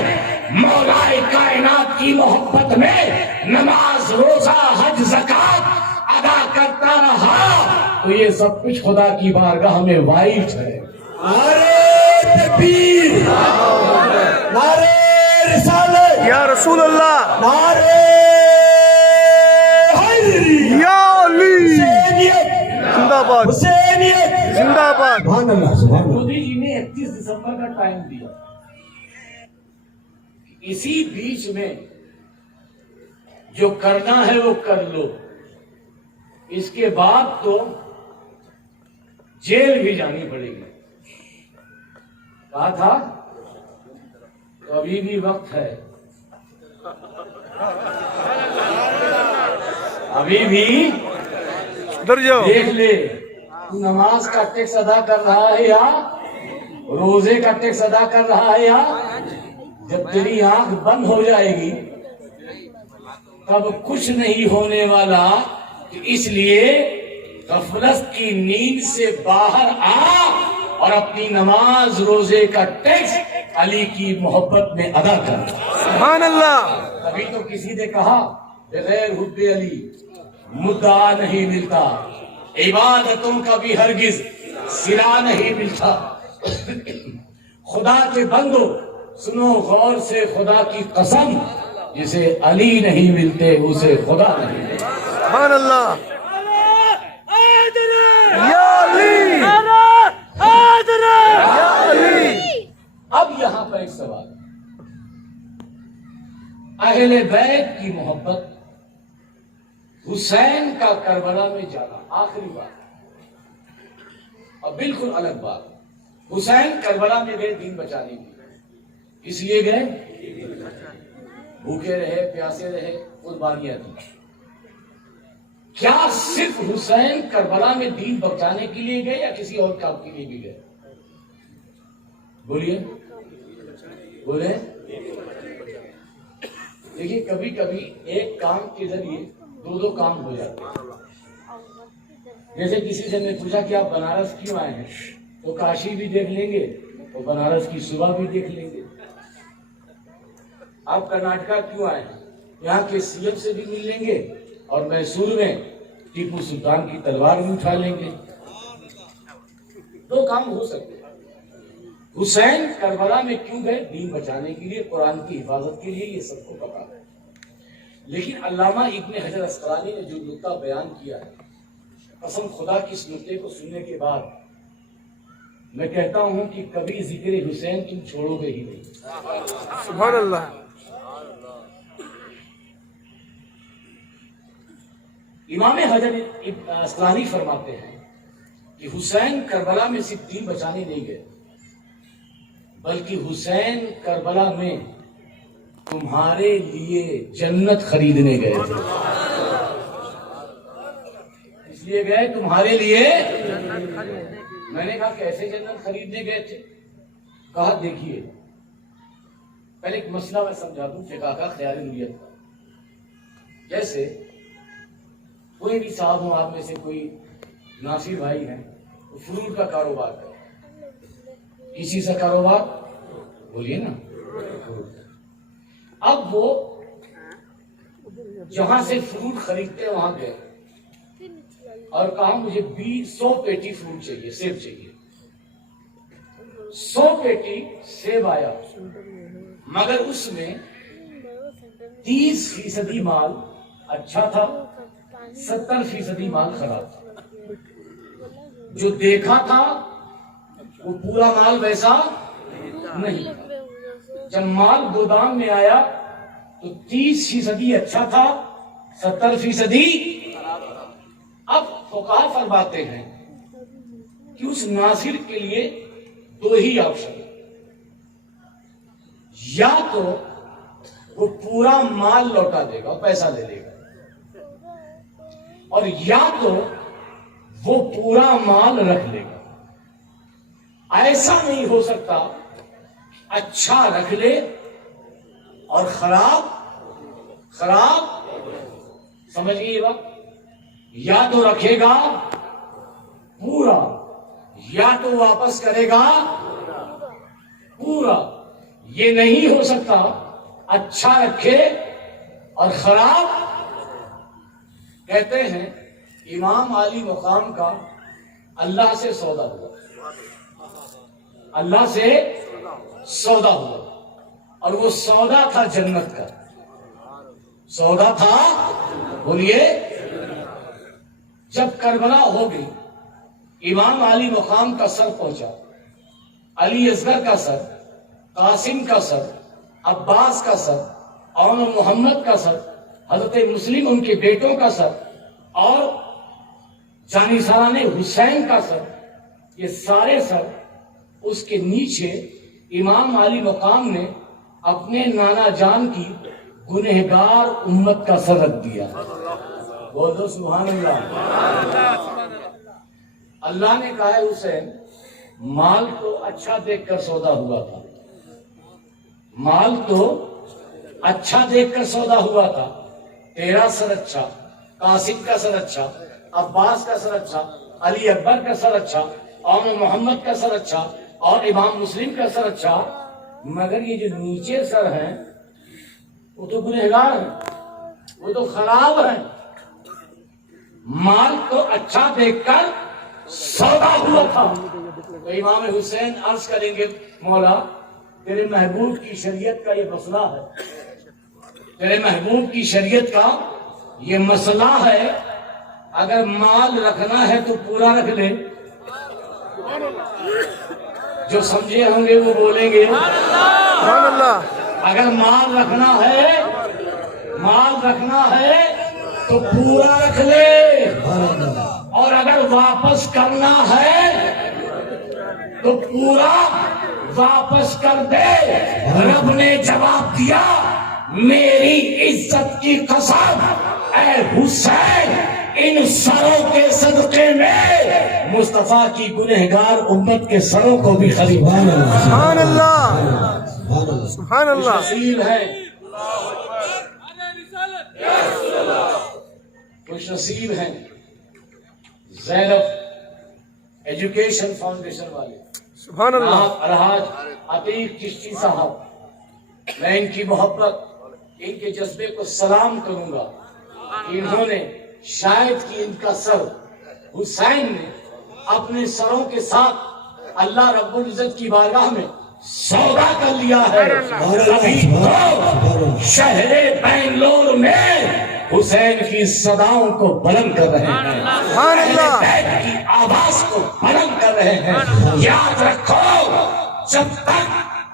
مولائے کائنات کی محبت میں نماز، روزہ، حج، زکات ادا کرتا رہا تو یہ سب کچھ خدا کی بارگاہ میں وائٹ ہے۔ نعرے تکبیر، نعرے رسالت، یا رسول اللہ، نعرے حیدری، یا علی، حسینیت، زندہ باد، حسینیت، زندہ باد۔ سبحان اللہ، سبحان اللہ۔ مودی جی نے 31 دسمبر کا ٹائم دیا، اسی بیچ میں جو کرنا ہے وہ کر لو، اس کے بعد تو جیل بھی جانی پڑے گی. کہا تھا تو ابھی بھی وقت ہے، ابھی بھی ادھر جاؤ. دیکھ لے تو نماز کا ٹیکس ادا کر رہا ہے یا روزے کا ٹیکس ادا کر رہا ہے، یا جب تیری آنکھ بند ہو جائے گی تب کچھ نہیں ہونے والا. اس لیے غفلت کی نیند سے باہر آ اور اپنی نماز روزے کا ٹیکس علی کی محبت میں ادا کر. سبحان اللہ. ابھی تو کسی نے کہا بغیر حب علی مدعا نہیں ملتا، عبادتوں کا بھی ہرگز صلہ نہیں ملتا. خدا کے بندو سنو غور سے، خدا کی قسم، جسے علی نہیں ملتے اسے خدا نہیں ملتا. سبحان اللہ. یا علی یا علی. اب یہاں پر ایک سوال، اہل بیت کی محبت، حسین کا کربلا میں جانا، آخری بات اور بالکل الگ بات. حسین کربلا میں گئے دین بچانے کے لیے، اس لیے گئے بھوکے رہے، پیاسے رہے، قربانیاں دی. کیا صرف حسین کربلا میں دین بچانے کے لیے گئے یا کسی اور کام کے لیے بھی گئے؟ بولیے بولے. دیکھیے کبھی کبھی ایک کام کے ذریعے دو کام ہو جاتے ہیں. جیسے کسی سے میں پوچھا کہ آپ بنارس کیوں آئے ہیں، تو کاشی بھی دیکھ لیں گے اور بنارس کی صبح بھی دیکھ لیں گے. آپ کرناٹکا کیوں آئے ہیں، یہاں کے سی ایم سے بھی مل لیں گے اور میسور میں ٹیپو سلطان کی تلوار بھی اٹھا لیں گے. دو کام ہو سکتے ہیں. حسین کربلا میں کیوں گئے؟ دین بچانے کے لیے، قرآن کی حفاظت کے لیے، یہ سب کو پتا ہے. لیکن علامہ ابن حجر اسقلانی نے جو نقطہ بیان کیا ہے، قسم خدا کی اس نقطے کو سننے کے بعد میں کہتا ہوں کہ کبھی ذکر حسین تم چھوڑو گے ہی نہیں. سبحان اللہ. امام حجر اسقلانی فرماتے ہیں کہ حسین کربلا میں صرف دین بچانے نہیں گئے، بلکہ حسین کربلا میں تمہارے لیے جنت خریدنے گئے تھے. اس لیے گئے تمہارے لیے. میں نے کہا کیسے جنت خریدنے گئے تھے؟ کہا دیکھیے پہلے ایک مسئلہ میں سمجھا دوں فقہ کا، خیال نیت کا. جیسے کوئی بھی صاحب ہوں، آپ میں سے کوئی ناصر بھائی ہیں، وہ فروٹ کا کاروبار کرے. کسی سے کاروبار بولیے نا. اب وہ جہاں سے فروٹ خریدتے ہیں وہاں گئے اور کہا مجھے 100 پیٹی فروٹ چاہیے، سیب چاہیے. 100 پیٹی سیب آیا، مگر اس میں 30% مال اچھا تھا، 70% مال خراب تھا. جو دیکھا تھا وہ پورا مال ویسا نہیں تھا. جب مال گودام میں آیا تو 30% اچھا تھا، 70% اب فقہا فرماتے ہیں کہ اس ناصر کے لیے 2 ہی آپشن ہے. یا تو وہ پورا مال لوٹا دے گا، پیسہ لے لے گا، اور یا تو وہ پورا مال رکھ لے گا. ایسا نہیں ہو سکتا اچھا رکھ لے اور خراب. سمجھ گئے یہ بات؟ یا تو رکھے گا پورا، یا تو واپس کرے گا پورا. یہ نہیں ہو سکتا اچھا رکھے اور خراب. کہتے ہیں امام علی مقام کا اللہ سے سودا ہوا، اللہ سے سودا ہوا، اور وہ سودا تھا جنت کا. سودا تھا، بولیے. جب کربلا ہو گئی، امام علی مقام کا سر پہنچا، علی اصغر کا سر، قاسم کا سر، عباس کا سر، اور محمد کا سر، حضرت مسلم ان کے بیٹوں کا سر اور جانثاران حسین کا سر، یہ سارے سر اس کے نیچے امام علی مقام نے اپنے نانا جان کی گنہگار امت کا سر رکھ دیا۔ بول دو سبحان اللہ۔ اللہ نے کہا ہے حسین مال تو اچھا دیکھ کر سودا ہوا تھا، مال تو اچھا دیکھ کر سودا ہوا تھا، تیرا سر اچھا، قاسم کا سر اچھا، عباس کا سر اچھا، علی اکبر کا سر اچھا، اور محمد کا سر اچھا، اور امام مسلم کا سر اچھا، مگر یہ جو نیچے سر ہیں وہ تو گنہگار ہیں، وہ تو خراب ہیں۔ مال تو اچھا دیکھ کر سودا ہوا تھا۔ تو امام حسین عرض کریں گے مولا تیرے محبوب کی شریعت کا یہ مسئلہ ہے، تیرے محبوب کی شریعت کا یہ مسئلہ ہے، اگر مال رکھنا ہے تو پورا رکھ لے۔ جو سمجھے ہوں گے وہ بولیں گے سبحان اللہ۔ اگر مال رکھنا ہے، مال رکھنا ہے تو پورا رکھ لے، اور اگر واپس کرنا ہے تو پورا واپس کر دے۔ رب نے جواب دیا میری عزت کی قسم اے حسین، ان سروں کے صدقے میں مصطفیٰ کی گنہگار امت کے سروں کو بھی خرید۔ سبحان اللہ، سبحان اللہ۔ نصیب ہے، خوش نصیب ہیں زینب ایجوکیشن فاؤنڈیشن والے سبحان اللہ۔ الحاج عتیق چشتی صاحب، میں ان کی محبت، ان کے جذبے کو سلام کروں گا۔ انہوں نے شاید کہ ان کا سر حسین نے اپنے سروں کے ساتھ اللہ رب العزت کی بارگاہ میں سودا کر لیا ہے۔ ابھی تو شہر بنگلور میں حسین کی صداؤں کو بلند کر رہے ہیں، سبحان اللہ۔ بیت کی آواز کو بلند کر رہے ہیں۔ یاد رکھو جب تک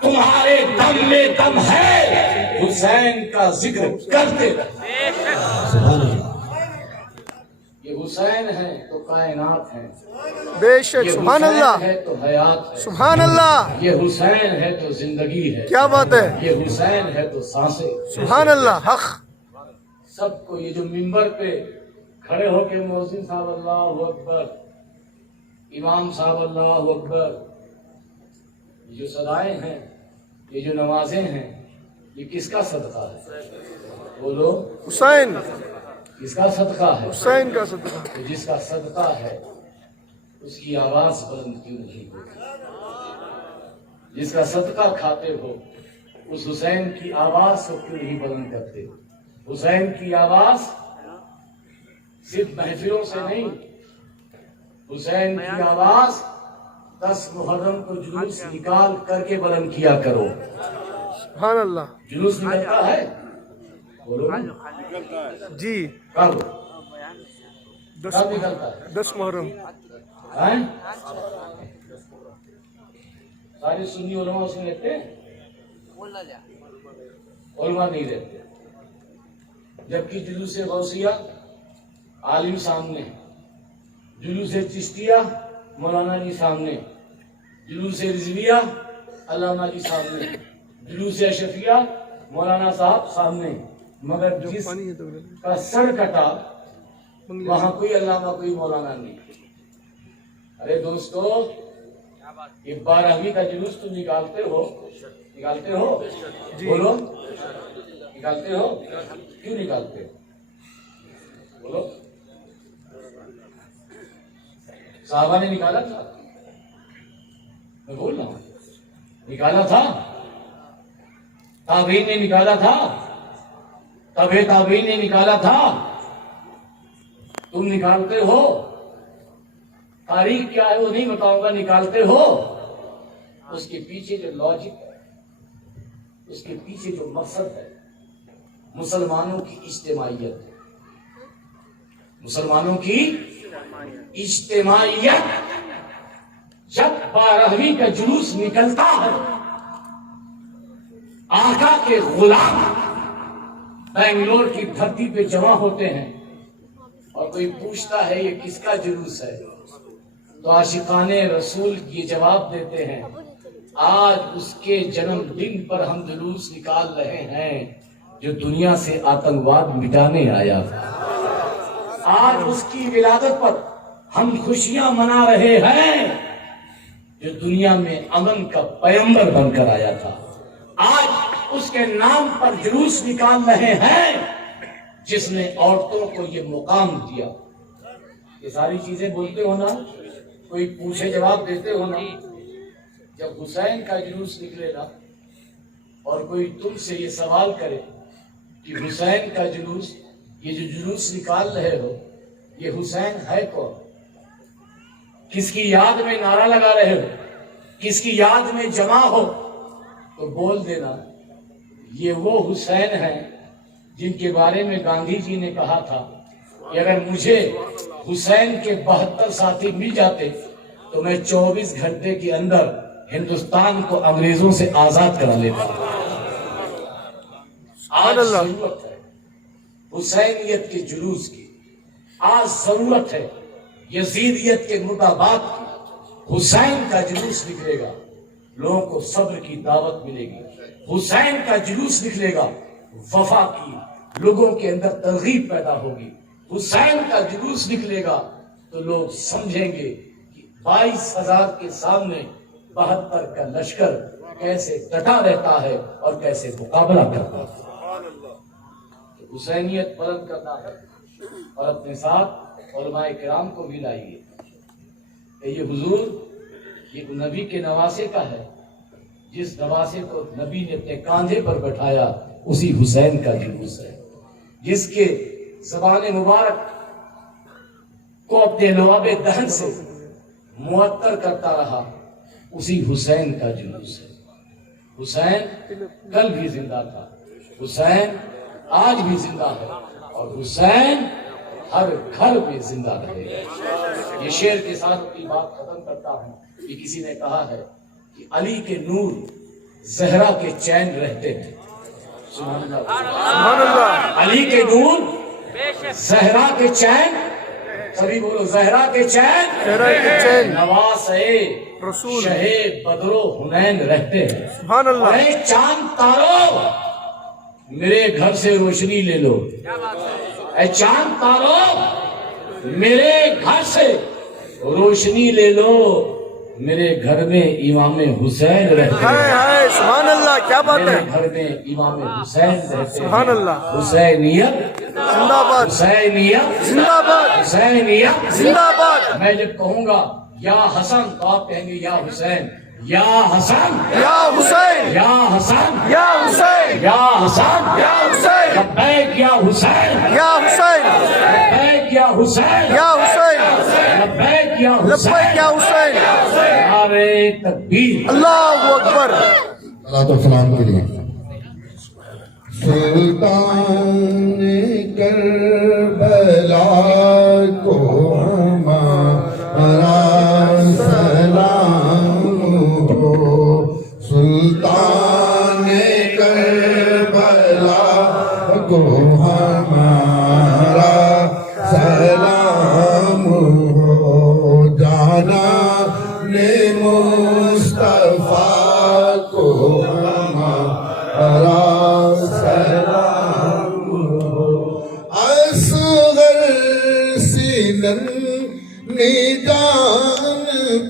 تمہارے دم میں دم ہے حسین کا ذکر کرتے رہو۔ یہ حسین ہے تو کائنات ہے، بے شک، سبحان اللہ، ہے تو حیات ہے، سبحان اللہ۔ یہ حسین ہے تو زندگی ہے، کیا بات ہے، یہ حسین ہے تو سانسیں۔ سبحان اللہ، حق۔ سب کو یہ جو منبر پہ کھڑے ہو کے مؤذن صاحب اللہ اکبر، امام صاحب اللہ اکبر، یہ جو صدائیں ہیں، یہ جو نمازیں ہیں، یہ کس کا صدقہ ہے؟ بولو، حسین، کس کا صدقہ ہے؟ حسین کا صدقہ۔ تو جس کا صدقہ ہے اس کی آواز بلند کیوں نہیں ہوتی؟ جس کا صدقہ کھاتے ہو اس حسین کی آواز کو کیوں نہیں بلند کرتے؟ حسین کی آواز صرف محفلوں سے نہیں، حسین کی آواز 10 محرم کو جلوس نکال کر کے بلند کیا کرو۔ سبحان اللہ۔ جلوس نکلتا ہے، بولو جی، کب 10 کب نکلتا ہے؟ 10 محرم۔ ہیں؟ سارے سنی علماء اس میں رہتے ہیں؟ علماء نہیں رہتے، جبکہ جلوس غوثیہ عالم سامنے، جلوس چشتیہ مولانا جی سامنے، جلوس رضویہ علامہ جی سامنے، جلوس اشرفیہ مولانا صاحب سامنے، مگر جس کا سر کٹا وہاں کوئی علامہ کوئی مولانا نہیں۔ ارے دوستو، یہ 12ویں کا جلوس تو نکالتے ہو، نکالتے ہو؟ بولو، نکالتے ہو؟ کیوں نکالتے ہو؟ بولو، صحابہ نے نکالا تھا، میں بول رہا ہوں، نکالا تھا، تابعین نے نکالا تھا، تابع تابعین نے نکالا تھا، تم نکالتے ہو؟ تاریخ کیا ہے وہ نہیں بتاؤں گا، نکالتے ہو؟ اس کے پیچھے جو لاجک ہے، اس کے پیچھے جو مقصد ہے، مسلمانوں کی اجتماعیت ہے، مسلمانوں کی اجتماعیت۔ جب 12ویں کا جلوس نکلتا ہے، آقا کے غلام بنگلور کی دھرتی پہ جمع ہوتے ہیں اور کوئی پوچھتا ہے یہ کس کا جلوس ہے، تو عاشقان رسول یہ جواب دیتے ہیں آج اس کے جنم دن پر ہم جلوس نکال رہے ہیں جو دنیا سے آتنکواد مٹانے آیا تھا۔ آج اس کی ولادت پر ہم خوشیاں منا رہے ہیں جو دنیا میں امن کا پیغمبر بن کر آیا تھا۔ آج اس کے نام پر جلوس نکال رہے ہیں جس نے عورتوں کو یہ مقام دیا۔ یہ ساری چیزیں بولتے ہو نا، کوئی پوچھے جواب دیتے ہو نا۔ جب حسین کا جلوس نکلے نا اور کوئی تم سے یہ سوال کرے کہ حسین کا جلوس، یہ جو جلوس نکال رہے ہو یہ حسین ہے کون، کس کی یاد میں نعرہ لگا رہے ہو، کس کی یاد میں جمع ہو، تو بول دینا یہ وہ حسین ہیں جن کے بارے میں گاندھی جی نے کہا تھا کہ اگر مجھے حسین کے 72 ساتھی مل جاتے تو میں 24 گھنٹے کے اندر ہندوستان کو انگریزوں سے آزاد کرا لیتا۔ آج ضرورت ہے حسینیت کے جلوس کی، آج ضرورت ہے یزیدیت کے مرداباد کی۔ حسین کا جلوس نکلے گا، لوگوں کو صبر کی دعوت ملے گی۔ حسین کا جلوس نکلے گا، وفا کی لوگوں کے اندر ترغیب پیدا ہوگی۔ حسین کا جلوس نکلے گا تو لوگ سمجھیں گے کہ 22,000 کے سامنے 72 کا لشکر کیسے ڈٹا رہتا ہے اور کیسے مقابلہ کرتا ہے۔ حسینیت بلند کرنا ہے اور اپنے ساتھ علماء کرام کو بھی لائیے کہ یہ حضور یہ نبی کے نواسے کا ہے، جس نواسے کو نبی نے اپنے کاندھے پر بٹھایا اسی حسین کا جلوس ہے، جس کے زبان مبارک کو اپنے لعاب دہن سے معطر کرتا رہا اسی حسین کا جلوس ہے۔ حسین کل بھی زندہ تھا، حسین آج بھی زندہ ہے اور حسین ہر گھر میں زندہ رہے گا۔ یہ شعر کے ساتھ اپنی بات ختم کرتا ہوں کہ کسی نے کہا ہے کہ علی کے نور زہرا کے چین رہتے ہیں۔ سبحان اللہ۔ علی کے نور زہرا کے چین، سبھی بولو زہرا کے چین، نواسے رسول شہ بدر و حنین رہتے ہیں۔ سبحان اللہ۔ اے چاند تارو میرے گھر سے روشنی لے لو، اے چاند تارو میرے گھر سے روشنی لے لو، میرے گھر میں امام حسین رہتے ہیں۔ سبحان اللہ، کیا بات ہے۔ میرے گھر میں امام حسین رہتے ہیں۔ سبحان اللہ۔ حسینیت زندہ باد، حسینیت زندہ باد، حسینیت زندہ باد۔ میں جب کہوں گا یا حسن تو آپ کہیں گے یا حسین، یا حسن، یا حسین، یا حسن، یا حسین، یا حسن، یا حسین، لبیک یا حسین، یا حسین، لبیک یا حسین، یا حسین، لبیک یا لبیک یا حسین۔ نعرے تکبیر، اللہ اکبر۔ صلاۃ و سلام کے لیے سلطان کربلا کو ہمارا سلام ہو، سلطان کربلا کو ہمارا سلام ہو، جانا نے مصطفیٰ کو ہمارا سلام ہو، اصغر سینن جان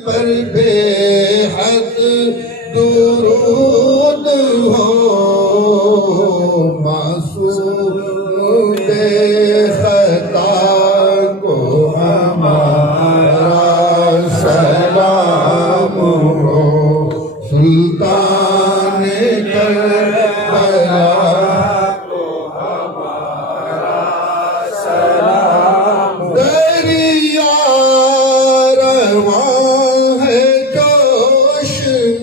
پر بے حد درود ہو، معصوم بے خطا کو ہمارا سلام ہو، سلطان کربلا کو ہمارا سلام، دریا رواں ہے جوش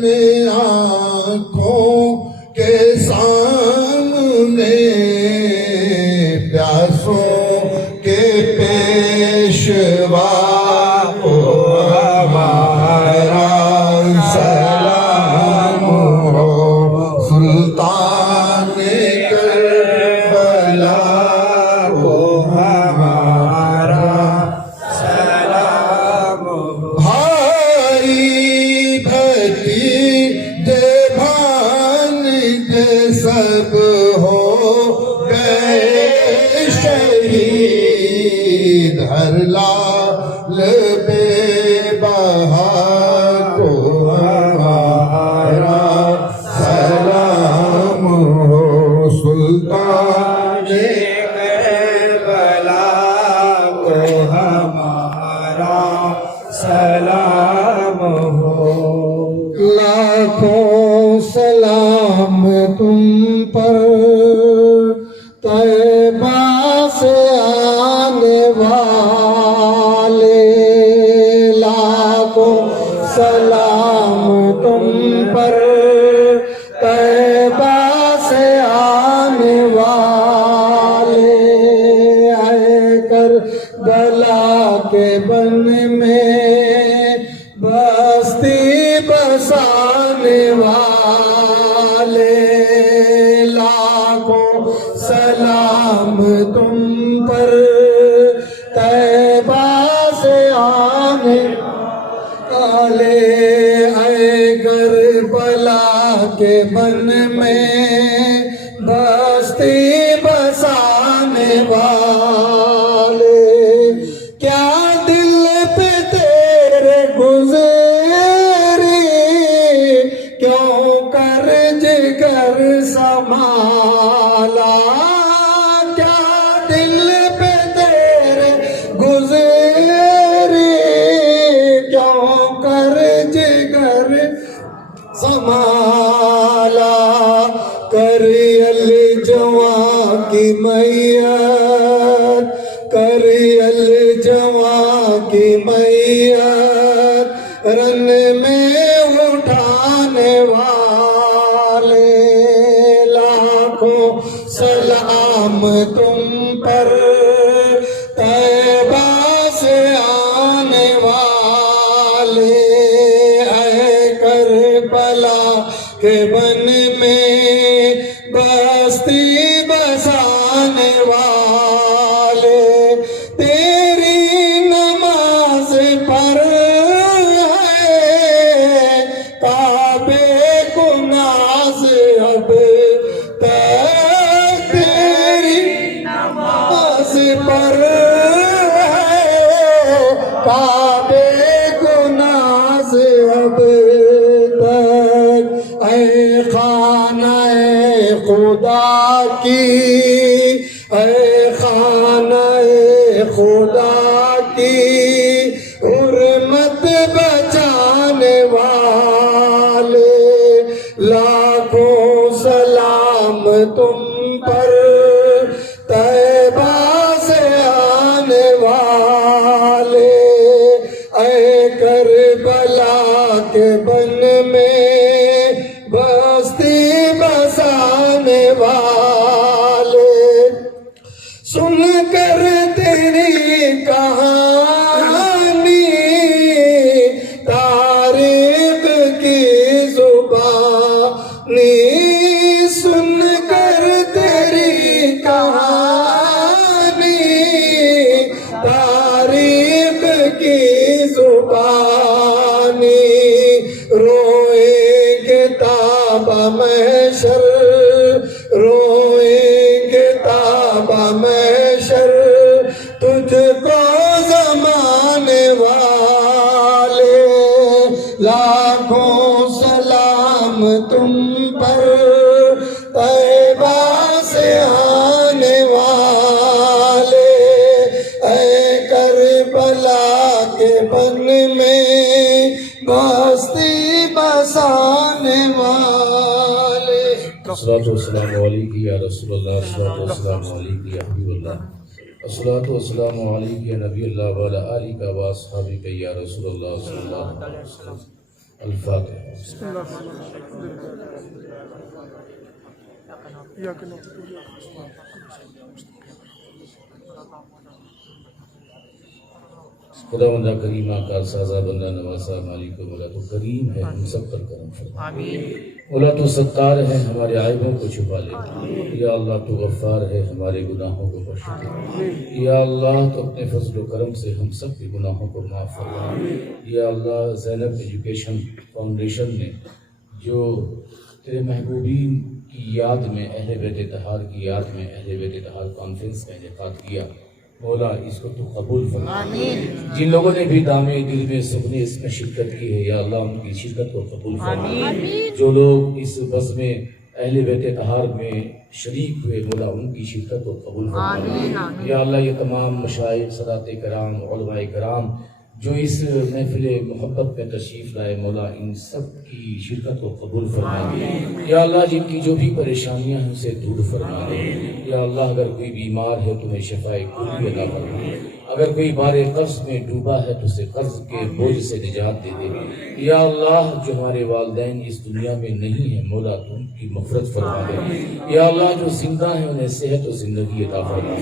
میں آنکھوں کے سامنے، پیاسوں کے پیشوا کو ہمارا سلام ہو، سلطان کربلا ہر لال بے بہا کو ہمارا سلام ہو سلطان کربلا کو ہمارا سلام ہو لاکھوں سلام تم پر طیبہ سے آنے والے لاکھوں سلام تم پر طیبہ سے آنے والے اے کربلا کے بن میں بستی بسانے والے لاکھوں سلام تم پر طیبہ سے آنے والے اے کربلا کے بن میں بستی بسانے والے کیا دل پہ تیرے گزری کیوں کر جگر سنبھالا کیا دل پہ تیرے گزری کیوں کر جگر سنبھالا کری الجواں کی میت کری الجواں کی میت رن میں اٹھانے والے لاکھوں سلام تم پر طیبہ سے آنے والے اے کربلا کے بن میں بستی بسانے والے تیری نماز پر ہے کعبے کو ناز اب تک تیری نماز پر ہے کعبے کو ناز اب تک اے خانہ خدا کی اے خانہ خدا کی حرمت بچانے والے لاکھوں سلام تم پر طیبہ سے آنے والے اے کربلا کے بن میں بستی بسانے والے سن کر تیری کہانی تاریخ کی زبانی سن کر تیری کہانی تاریخ کی زبانی روئیں گے تابہ محشر روئیں گے تابہ محشر تجھ کو زمانے والے لاکھوں سلام تم پر طیبہ سے آنے والے اے کربلا کے بن میں بستی بسانے والے الصلاۃ والسلام علیک یا رسول اللہ الصلاۃ والسلام علیک یا حبیب اللہ الصلاۃ والسلام علیک یا نبی اللہ وعلی آلک و اصحابک یا رسول اللہ صلی اللہ علیہ وسلم الفاتحہ خدا بندہ کریمہ کا سازہ بندہ نوازہ مالک و مولا تو کریم ہے ہم سب پر کرم فرما مولا تو ستار ہے ہمارے عیبوں کو چھپا لے یا اللہ تو غفار ہے ہمارے گناہوں کو بخش دے یا اللہ تو اپنے فضل و کرم سے ہم سب کے گناہوں کو معاف فرما یا اللہ زینب ایجوکیشن فاؤنڈیشن نے جو تیرے محبوبین کی یاد میں اہل بیت طہار کی یاد میں اہل بیت طہار کانفرنس کا انعقاد کیا مولا اس کو تو قبول فرما. جن لوگوں نے بھی دامے دل میں سپنے اس میں شرکت کی ہے یا اللہ ان کی شرکت کو قبول فرما. جو لوگ اس بز میں اہل بیت طہار میں شریک ہوئے مولا ان کی شرکت کو قبول فرما. یا اللہ یہ تمام مشائخ سادات کرام علماء کرام جو اس محفل محبت میں تشریف لائے مولا ان سب کی شرکت کو قبول فرما. یا اللہ جن کی جو بھی پریشانیاں ہیں اسے دور فرما دے. یا اللہ اگر کوئی بیمار ہے تو انہیں شفاء کلی عطا فرما. اگر کوئی بار قرض میں ڈوبا ہے تو اسے قرض کے بوجھ سے نجات دے دے. یا اللہ جو ہمارے والدین اس دنیا میں نہیں ہیں مولا تو ان کی مغفرت فرما دے. یا اللہ جو زندہ ہیں انہیں صحت و زندگی عطا فرما.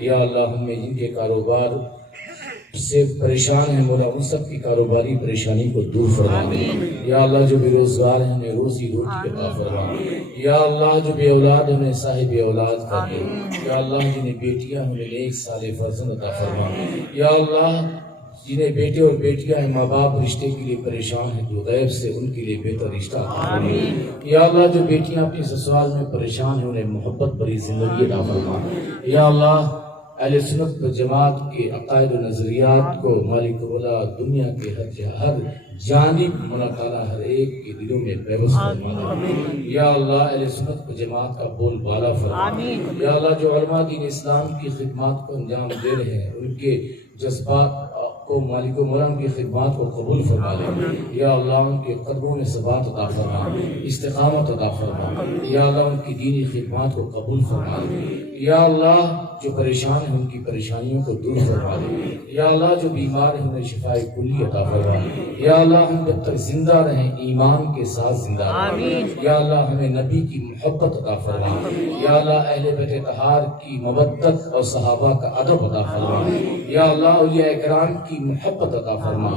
یا اللہ ہمیں جن کے کاروبار سے پریشان ہیں مولا ان سب کی کاروباری پریشانی کو دور فرما دے. یا اللہ جو بے روزگار ہیں انہیں روزی روٹی عطا فرما. یا اللہ جو بے اولاد ہیں انہیں صاحب اولاد کر دے. یا اللہ جنہیں بیٹیاں ہیں انہیں نیک صالح فرزند عطا فرما. یا اللہ جنہیں بیٹے اور بیٹیاں ہیں ماں باپ رشتے کے لیے پریشان ہیں تو غیب سے ان کے لیے بہتر رشتہ عطا فرما. یا اللہ جو بیٹیاں اپنی سسرال میں پریشان ہیں انہیں محبت بھری زندگی عطا فرما. یا اللہ اہل سنت و جماعت کے عقائد و نظریات کو مالک مولا دنیا کے ہر جانب مولا تعالیٰ ہر ایک کے دلوں میں پیوست فرما دے. یا اللہ اہل سنت و جماعت کا بول بالا فرما. یا اللہ جو علماء دین اسلام کی خدمات کو انجام دے رہے ہیں ان کے جذبات کو مالک مولا ان کی خدمات کو قبول فرما دے. یا اللہ ان کے قدموں میں ثبات عطا فرما, استقامت عطا فرما. یا اللہ ان کی دینی خدمات کو قبول فرما دے. یا اللہ جو پریشان ہیں ان کی پریشانیوں کو دور فرما دے. یا اللہ جو بیمار ہیں انہیں شفاء کلی عطا فرما. یا اللہ ہم جب تک زندہ رہیں ایمان کے ساتھ زندہ رہیں. یا اللہ ہمیں نبی کی محبت عطا فرما. یا اللہ اہل بیت طہار کی مودت اور صحابہ کا ادب عطا فرما. یا اللہ اولیاء کرام کی محبت عطا فرما.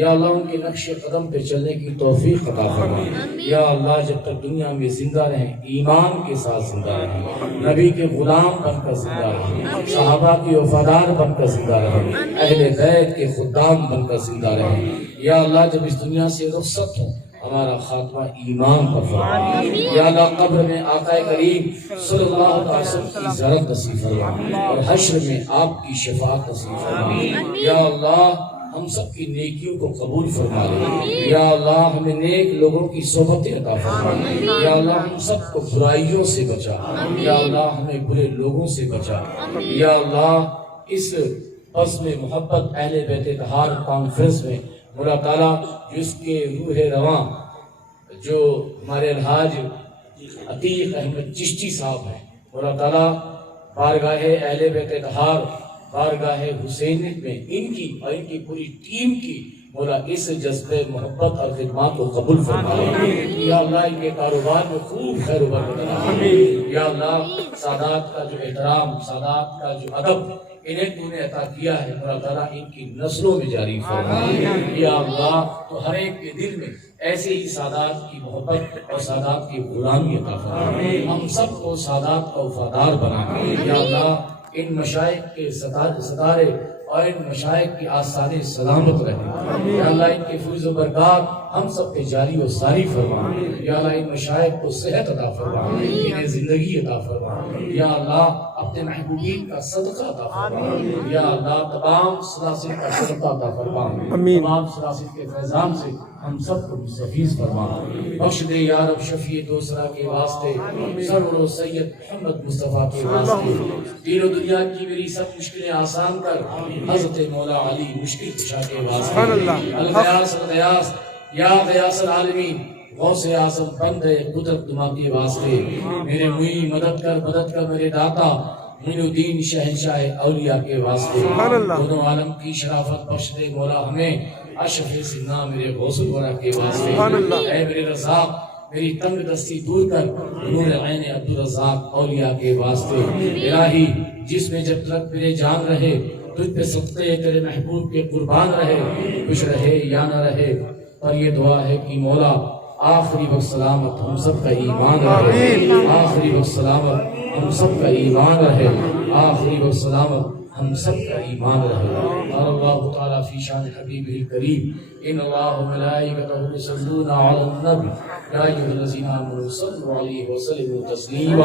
یا اللہ ان کے نقش قدم پہ چلنے کی توفیق عطا فرما. یا اللہ جب تک دنیا میں زندہ رہیں ایمان کے ساتھ زندہ رہیں, نبی کے غلام بن کر زندہ رہیں, صحابہ کی وفادار بن کر زندہ رہیں, اہل بیت کے خدام بن کر زندہ رہیں. یا اللہ جب اس دنیا سے رخصت ہوں ہمارا خاتمہ ایمان پر فرما. یا اللہ قبر میں آقا کریم صلی اللہ علیہ وسلم کی زیارت نصیب فرما اور حشر میں آپ کی شفاعت نصیب فرما. یا اللہ ہم سب کی نیکیوں کو قبول فرما لے. یا اللہ ہمیں نیک لوگوں کی صحبت عطا فرما. یا اللہ ہم سب کو برائیوں سے بچا. یا اللہ ہمیں برے لوگوں سے بچا. یا اللہ اس بزم محبت اہل بیت طہار کانفرنس میں مولا تعالیٰ جس کے روح رواں جو ہمارے الحاج عتیق احمد چشتی صاحب ہیں مولا تعالیٰ بارگاہ اہل بیت طہار بارگاہ حسینیت میں ان کی اور ان کی پوری ٹیم کی مولا اس جذبے محبت اور خدمات کو قبول فرما. یا اللہ ان کے کاروبار میں خوب خیر و برکت عطا. یا اللہ سادات کا جو احترام سادات کا جو ادب انہیں تو نے عطا کیا ہے مولا تعالیٰ ان کی نسلوں میں جاری فرما. یا اللہ تو ہر ایک کے دل میں ایسے ہی سادات کی محبت اور سادات کی غلامی عطا فرما. ہم سب کو سادات کا وفادار بنا. یا اللہ ان مشائق کے ستارے اور ان مشائق کی آستانے سلامت رہے. یا اللہ ان کے فیض و برکات ہم سب پہ جاری و ساری فرما. یا اللہ ان مشائق کو صحت عطا فرما, انہیں زندگی عطا فرما. یا اللہ اپنے محبوبین کا صدقہ عطا فرما. یا اللہ تمام سلاسل کا صدقہ عطا فرما. تمام سلاسل کے فیضان سے ہم سب کو مستفیض فرما. بخش دے یا رب شفیع دوسرا کے واسطے سرور و سید محمد مصطفیٰ کے واسطے. دین و دنیا کی میری سب مشکلیں آسان کر حضرت مولا علی مشکل کشا کے واسطے. الغیاث الغیاث یا غیاث العالمین غوث اعظم بندے قدرت نما کے واسطے. میرے معین مدد کر میرے داتا معین الدین شہنشاہ اولیاء کے واسطے. دونوں عالم کی شرافت بخش دے مولا ہمیں اشرف سنا میرے غوث الورا کے واسطے. اے میرے رزاق میری تنگ دستی دور کر نور عین عبدالرزاق اولیاء کے واسطے. الہی جس میں جب تک میرے جان رہے تجھ پہ صدقے تیرے محبوب کے قربان رہے, خوش رہے یا نہ رہے, پر یہ دعا ہے کہ مولا آخری وقت سلامت ہم سب کا ایمان رہے. آخری وقت سلامت ہم سب کا ایمان رہے. آخری وقت سلامت ہم سب کا ایمان رہے. اور اللہ تعالیٰ فی شان حبیبہ الکریم ان اللہ ملائکتہ یصلون علی النبی یا ایھا الذین آمنوا صلوا علیہ وسلموا تسلیما.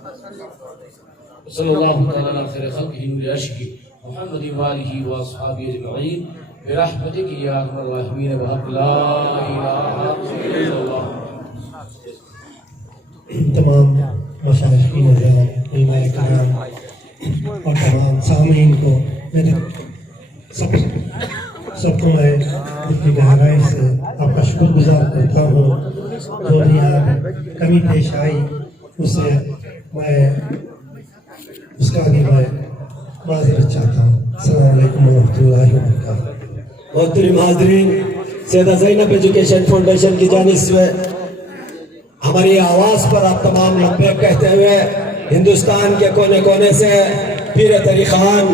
صلی اللہ تعالی علی خیر خلقہ نور عرشہ محمد و آلہ و اصحابہ اجمعین برحمتک یا ارحم الراحمین بحق لا الہ الا اللہ. تمام مشائخین حضرات، علماء کرام اور تمام سامعین کو میرے سب کو میں اتنی گہرائی سے آپ کا شکر گزار کرتا ہوں. جو بھی آپ کمی پیش آئی اسے میں اس کا بھی میں معذرت چاہتا ہوں. السلام علیکم ورحمۃ اللہ وبرکاتہ. محترم حاضرین، سیدہ زینب ایجوکیشن فاؤنڈیشن کی جانب سے ہماری آواز پر آپ تمام لبیک کہتے ہوئے ہندوستان کے کونے کونے سے پیر طریقان،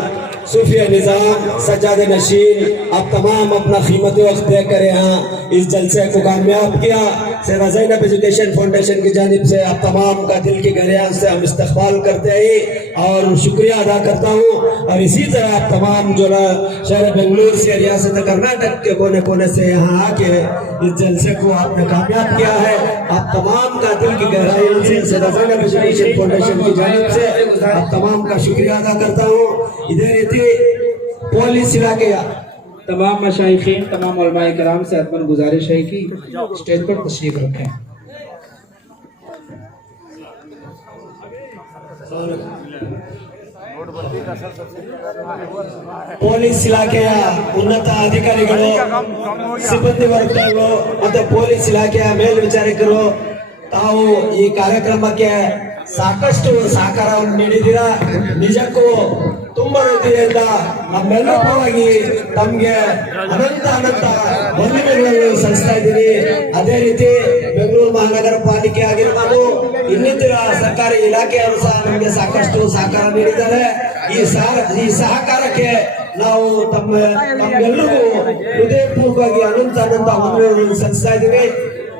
صوفیہ نظام، سجاد نشین آپ تمام اپنا قیمتی وقت دے کر یہاں اس جلسے کو کامیاب کیا. سیدہ زینب ایجوکیشن فاؤنڈیشن کی جانب سے آپ تمام کا دل کی گہرائیوں سے ہم استقبال کرتے ہیں اور شکریہ ادا کرتا ہوں. اور اسی طرح آپ تمام جو شہر بنگلور سے، ریاست کرناٹک کے کونے کونے سے یہاں آ کے اس جلسے کو آپ نے کامیاب کیا ہے. آپ تمام کا دل کی گہرائیوں سے سیدہ زینب ایجوکیشن فاؤنڈیشن کی جانب سے آپ تمام کا شکریہ ادا کرتا ہوں. ادھر پولیس علاقے تمام مشائخین، تمام علماء کرام سے اتمن گزارش ہے کہ اسٹیج پر تشریف رکھیں. ಪೊಲೀಸ್ ಇಲಾಖೆಯ ಉನ್ನತ ಅಧಿಕಾರಿಗಳು, ಸಿಬ್ಬಂದಿ ವರ್ಗಗಳು ಮತ್ತು ಪೊಲೀಸ್ ಇಲಾಖೆಯ ಮೇಲ್ವಿಚಾರಕರು ತಾವು ಈ ಕಾರ್ಯಕ್ರಮಕ್ಕೆ ಸಾಕಷ್ಟು ಸಹಕಾರವನ್ನು ನೀಡಿದ್ದೀರಾ. ನಿಜಕ್ಕೂ ತುಂಬಾ ರೀತಿಯಿಂದ ನಮ್ಮೆಲ್ಲರ ಪರವಾಗಿ ತಮ್ಗೆ ಅನಂತ ವಂದನೆಗಳನ್ನು ಸಲ್ಲಿಸ್ತಾ ಇದ್ದೀರಿ. ಅದೇ ರೀತಿ ಬೆಂಗಳೂರು ಮಹಾನಗರ ಪಾಲಿಕೆ ಆಗಿರ್ಬೋದು, ಇನ್ನಿತರ ಸರ್ಕಾರಿ ಇಲಾಖೆಯವರು ಸಹ ನಮಗೆ ಸಾಕಷ್ಟು ಸಹಕಾರ ನೀಡಿದ್ದಾರೆ. ಈ ಸಹಕಾರಕ್ಕೆ ನಾವು ತಮ್ಮೆಲ್ಲರಿಗೂ ಹೃದಯಪೂರ್ವಕವಾಗಿ ಅನಂತ ವಂದನೆಗಳನ್ನು ಸಲ್ಲಿಸ್ತಾ ಇದ್ದೀವಿ.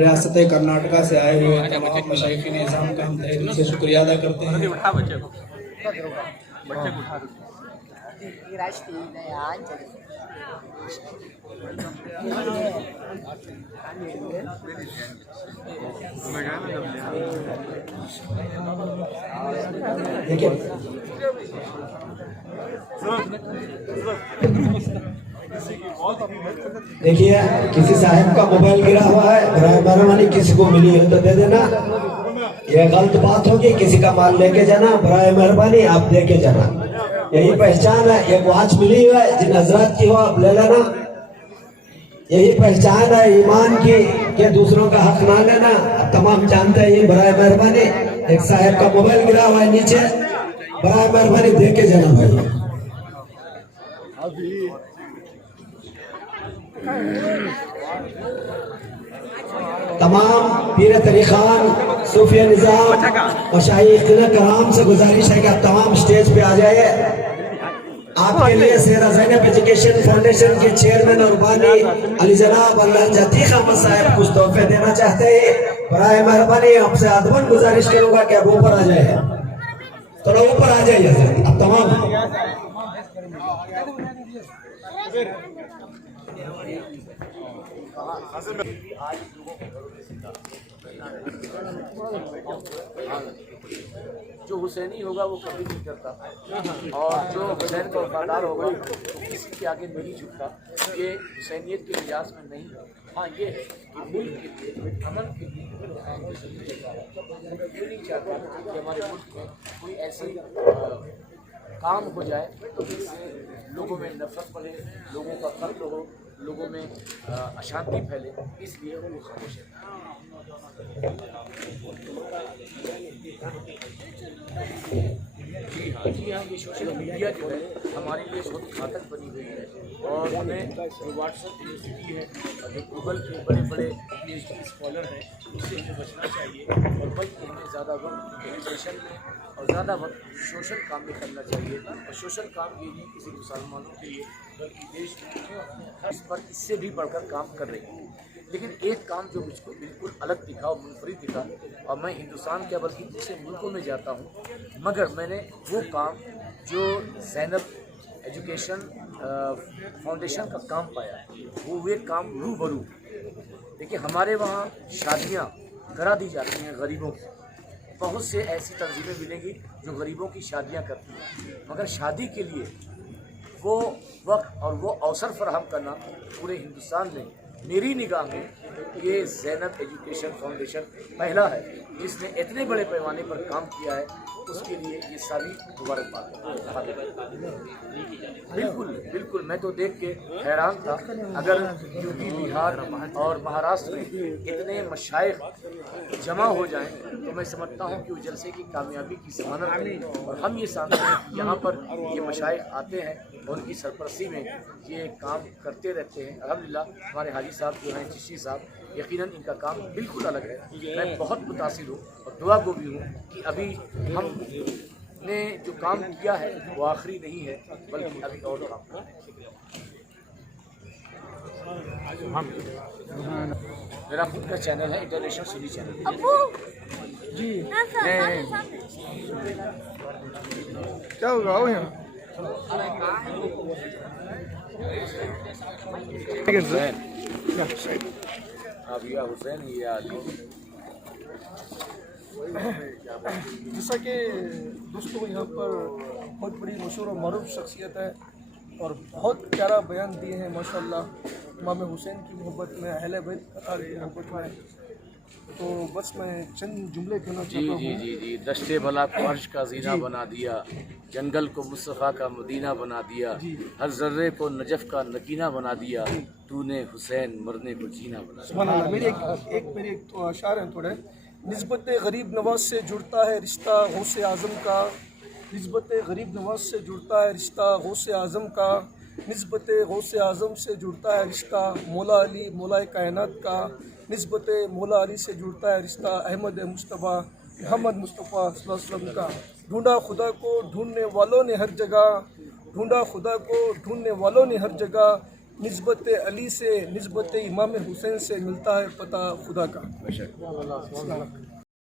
ریاست کرناٹکا سے آئے ہوئے تمام مشائخین اعظام کا ہم تہہ دل سے شکریہ ادا کرتے ہیں. دیکھیے کسی صاحب کا موبائل گرا ہوا ہے، برائے مہربانی کسی کو ملی ہے تو دے دینا. یہ غلط بات ہوگی. کسی کا مال لے کے جانا، برائے مہربانی آپ دے کے جانا. یہی پہچان ہے. ایک واچ ملی ہے جن حضرات کی ہو آپ لے لینا. یہی پہچان ہے ایمان کی کہ دوسروں کا حق نہ لینا. آپ تمام جانتے ہیں. برائے مہربانی ایک صاحب کا موبائل گرا ہوا ہے نیچے، برائے مہربانی دے کے جانا بھائی. تمام پیر طریقان، صوفیہ نظام، مشائخ کرام سے گزارش ہے کہ آپ تمام سٹیج پہ آ جائے. آپ کے لیے سیدہ زینب ایجوکیشن فاؤنڈیشن کے چیئرمین اور بانی علی جناب اللہ جتیخ احمد صاحب کچھ تحفے دینا چاہتے ہیں. برائے مہربانی آپ سے ادباً گزارش کروں گا کہ آپ اوپر آ جائے. تھوڑا اوپر آ جائیے آپ تمام. جو حسینی ہوگا وہ کبھی نہیں کرتا، اور جو حسین کا وفادار ہوگا وہ کسی کے آگے نہیں جھکتا. یہ حسینیت کے لحاظ میں نہیں. ہاں یہ ہے کہ ملک کے لیے، امن کے لیے یہ نہیں چاہتا کہ ہمارے ملک میں کوئی ایسی کام ہو جائے جس سے لوگوں میں نفرت بڑھے، لوگوں کا قتل ہو، لوگوں میں اشانتی پھیلے. اس لیے وہ خاموش ہے. جی ہاں یہ سوشل میڈیا جو ہے ہمارے لیے بہت گھاتک بنی ہوئی ہے، اور ہمیں جو واٹس ایپ یونیورسٹی ہے اور جو گوگل کے بڑے بڑے پی ایچ ڈی اسکالر ہیں اس سے ہمیں بچنا چاہیے، اور بلکہ ہمیں زیادہ وقت ایجوکیشن میں اور زیادہ وقت سوشل کام میں کرنا چاہیے، اور سوشل کام یہ نہیں کسی مسلمانوں کے لیے بلکہ دیش میں اس پر اس سے بھی بڑھ کر کام کر رہی ہے۔ لیکن ایک کام جو مجھ کو بالکل الگ دکھا اور منفرد دکھا، اور میں ہندوستان کے بلکہ دوسرے ملکوں میں جاتا ہوں مگر میں نے وہ کام جو زینب ایجوکیشن فاؤنڈیشن کا کام پایا ہے وہ کام روبرو۔ دیکھیے ہمارے وہاں شادیاں کرا دی جاتی ہیں غریبوں کی، بہت سے ایسی تنظیمیں ملیں گی جو غریبوں کی شادیاں کرتی ہیں، مگر شادی کے لیے وہ وقت اور وہ اوسر فراہم کرنا پورے ہندوستان میں میری نگاہ میں یہ زینب ایجوکیشن فاؤنڈیشن پہلا ہے جس نے اتنے بڑے پیمانے پر کام کیا ہے، اس کے لیے یہ ساری مبارکباد۔ بالکل میں تو دیکھ کے حیران تھا، اگر یو پی بہار اور مہاراشٹر میں اتنے مشائخ جمع ہو جائیں تو میں سمجھتا ہوں کہ وہ جلسے کی کامیابی کی ضمانت ہے، اور ہم یہ سمجھتے ہیں کہ یہاں پر یہ مشائخ آتے ہیں اور ان کی سرپرستی میں یہ کام کرتے رہتے ہیں۔ الحمدللہ ہمارے حاجی صاحب جو ہیں چشتی صاحب، یقیناً ان کا کام بالکل الگ ہے۔ میں بہت متاثر ہوں اور دعا گو بھی ہوں کہ ابھی ہم نے جو کام کیا ہے وہ آخری نہیں ہے بلکہ ابھی اور کام میرا خود کا چینل ہے انٹرنیشنل سنی چینل۔ جی کیا ہوگا آؤ یہاں حسین حسین یہ آدمی جیسا کہ دوستوں یہاں پر بہت بڑی مشہور و معروف شخصیت ہے اور بہت پیارا بیان دیے ہیں ماشاءاللہ امام حسین کی محبت میں، اہل بیت اطہار کی محبت میں، تو بس میں چند جملے کہنا چاہتا ہوں۔ جی دشتے بلا کو عرش کا زینہ بنا دیا، جنگل کو مصطفیٰ کا مدینہ بنا دیا، ہر ذرے کو نجف کا نگینہ بنا دیا، تو نے حسین مرنے کو جینا بنا دیا۔ سبحان اللہ۔ میرے ایک اشعار ہیں تھوڑے۔ نسبت غریب نواز سے جڑتا ہے رشتہ غوث اعظم کا، نسبت غریب نواز سے جڑتا ہے رشتہ غوث اعظم کا، نسبت غوث اعظم سے جڑتا ہے رشتہ مولا علی مولا کائنات کا، نسبت مولا علی سے جڑتا ہے رشتہ احمد مصطفیٰ محمد مصطفیٰ صلی اللہ علیہ وسلم کا۔ ڈھونڈا خدا کو ڈھونڈنے والوں نے ہر جگہ، ڈھونڈا خدا کو ڈھونڈنے والوں نے ہر جگہ، نسبت علی سے نسبت امام حسین سے ملتا ہے پتہ خدا کا۔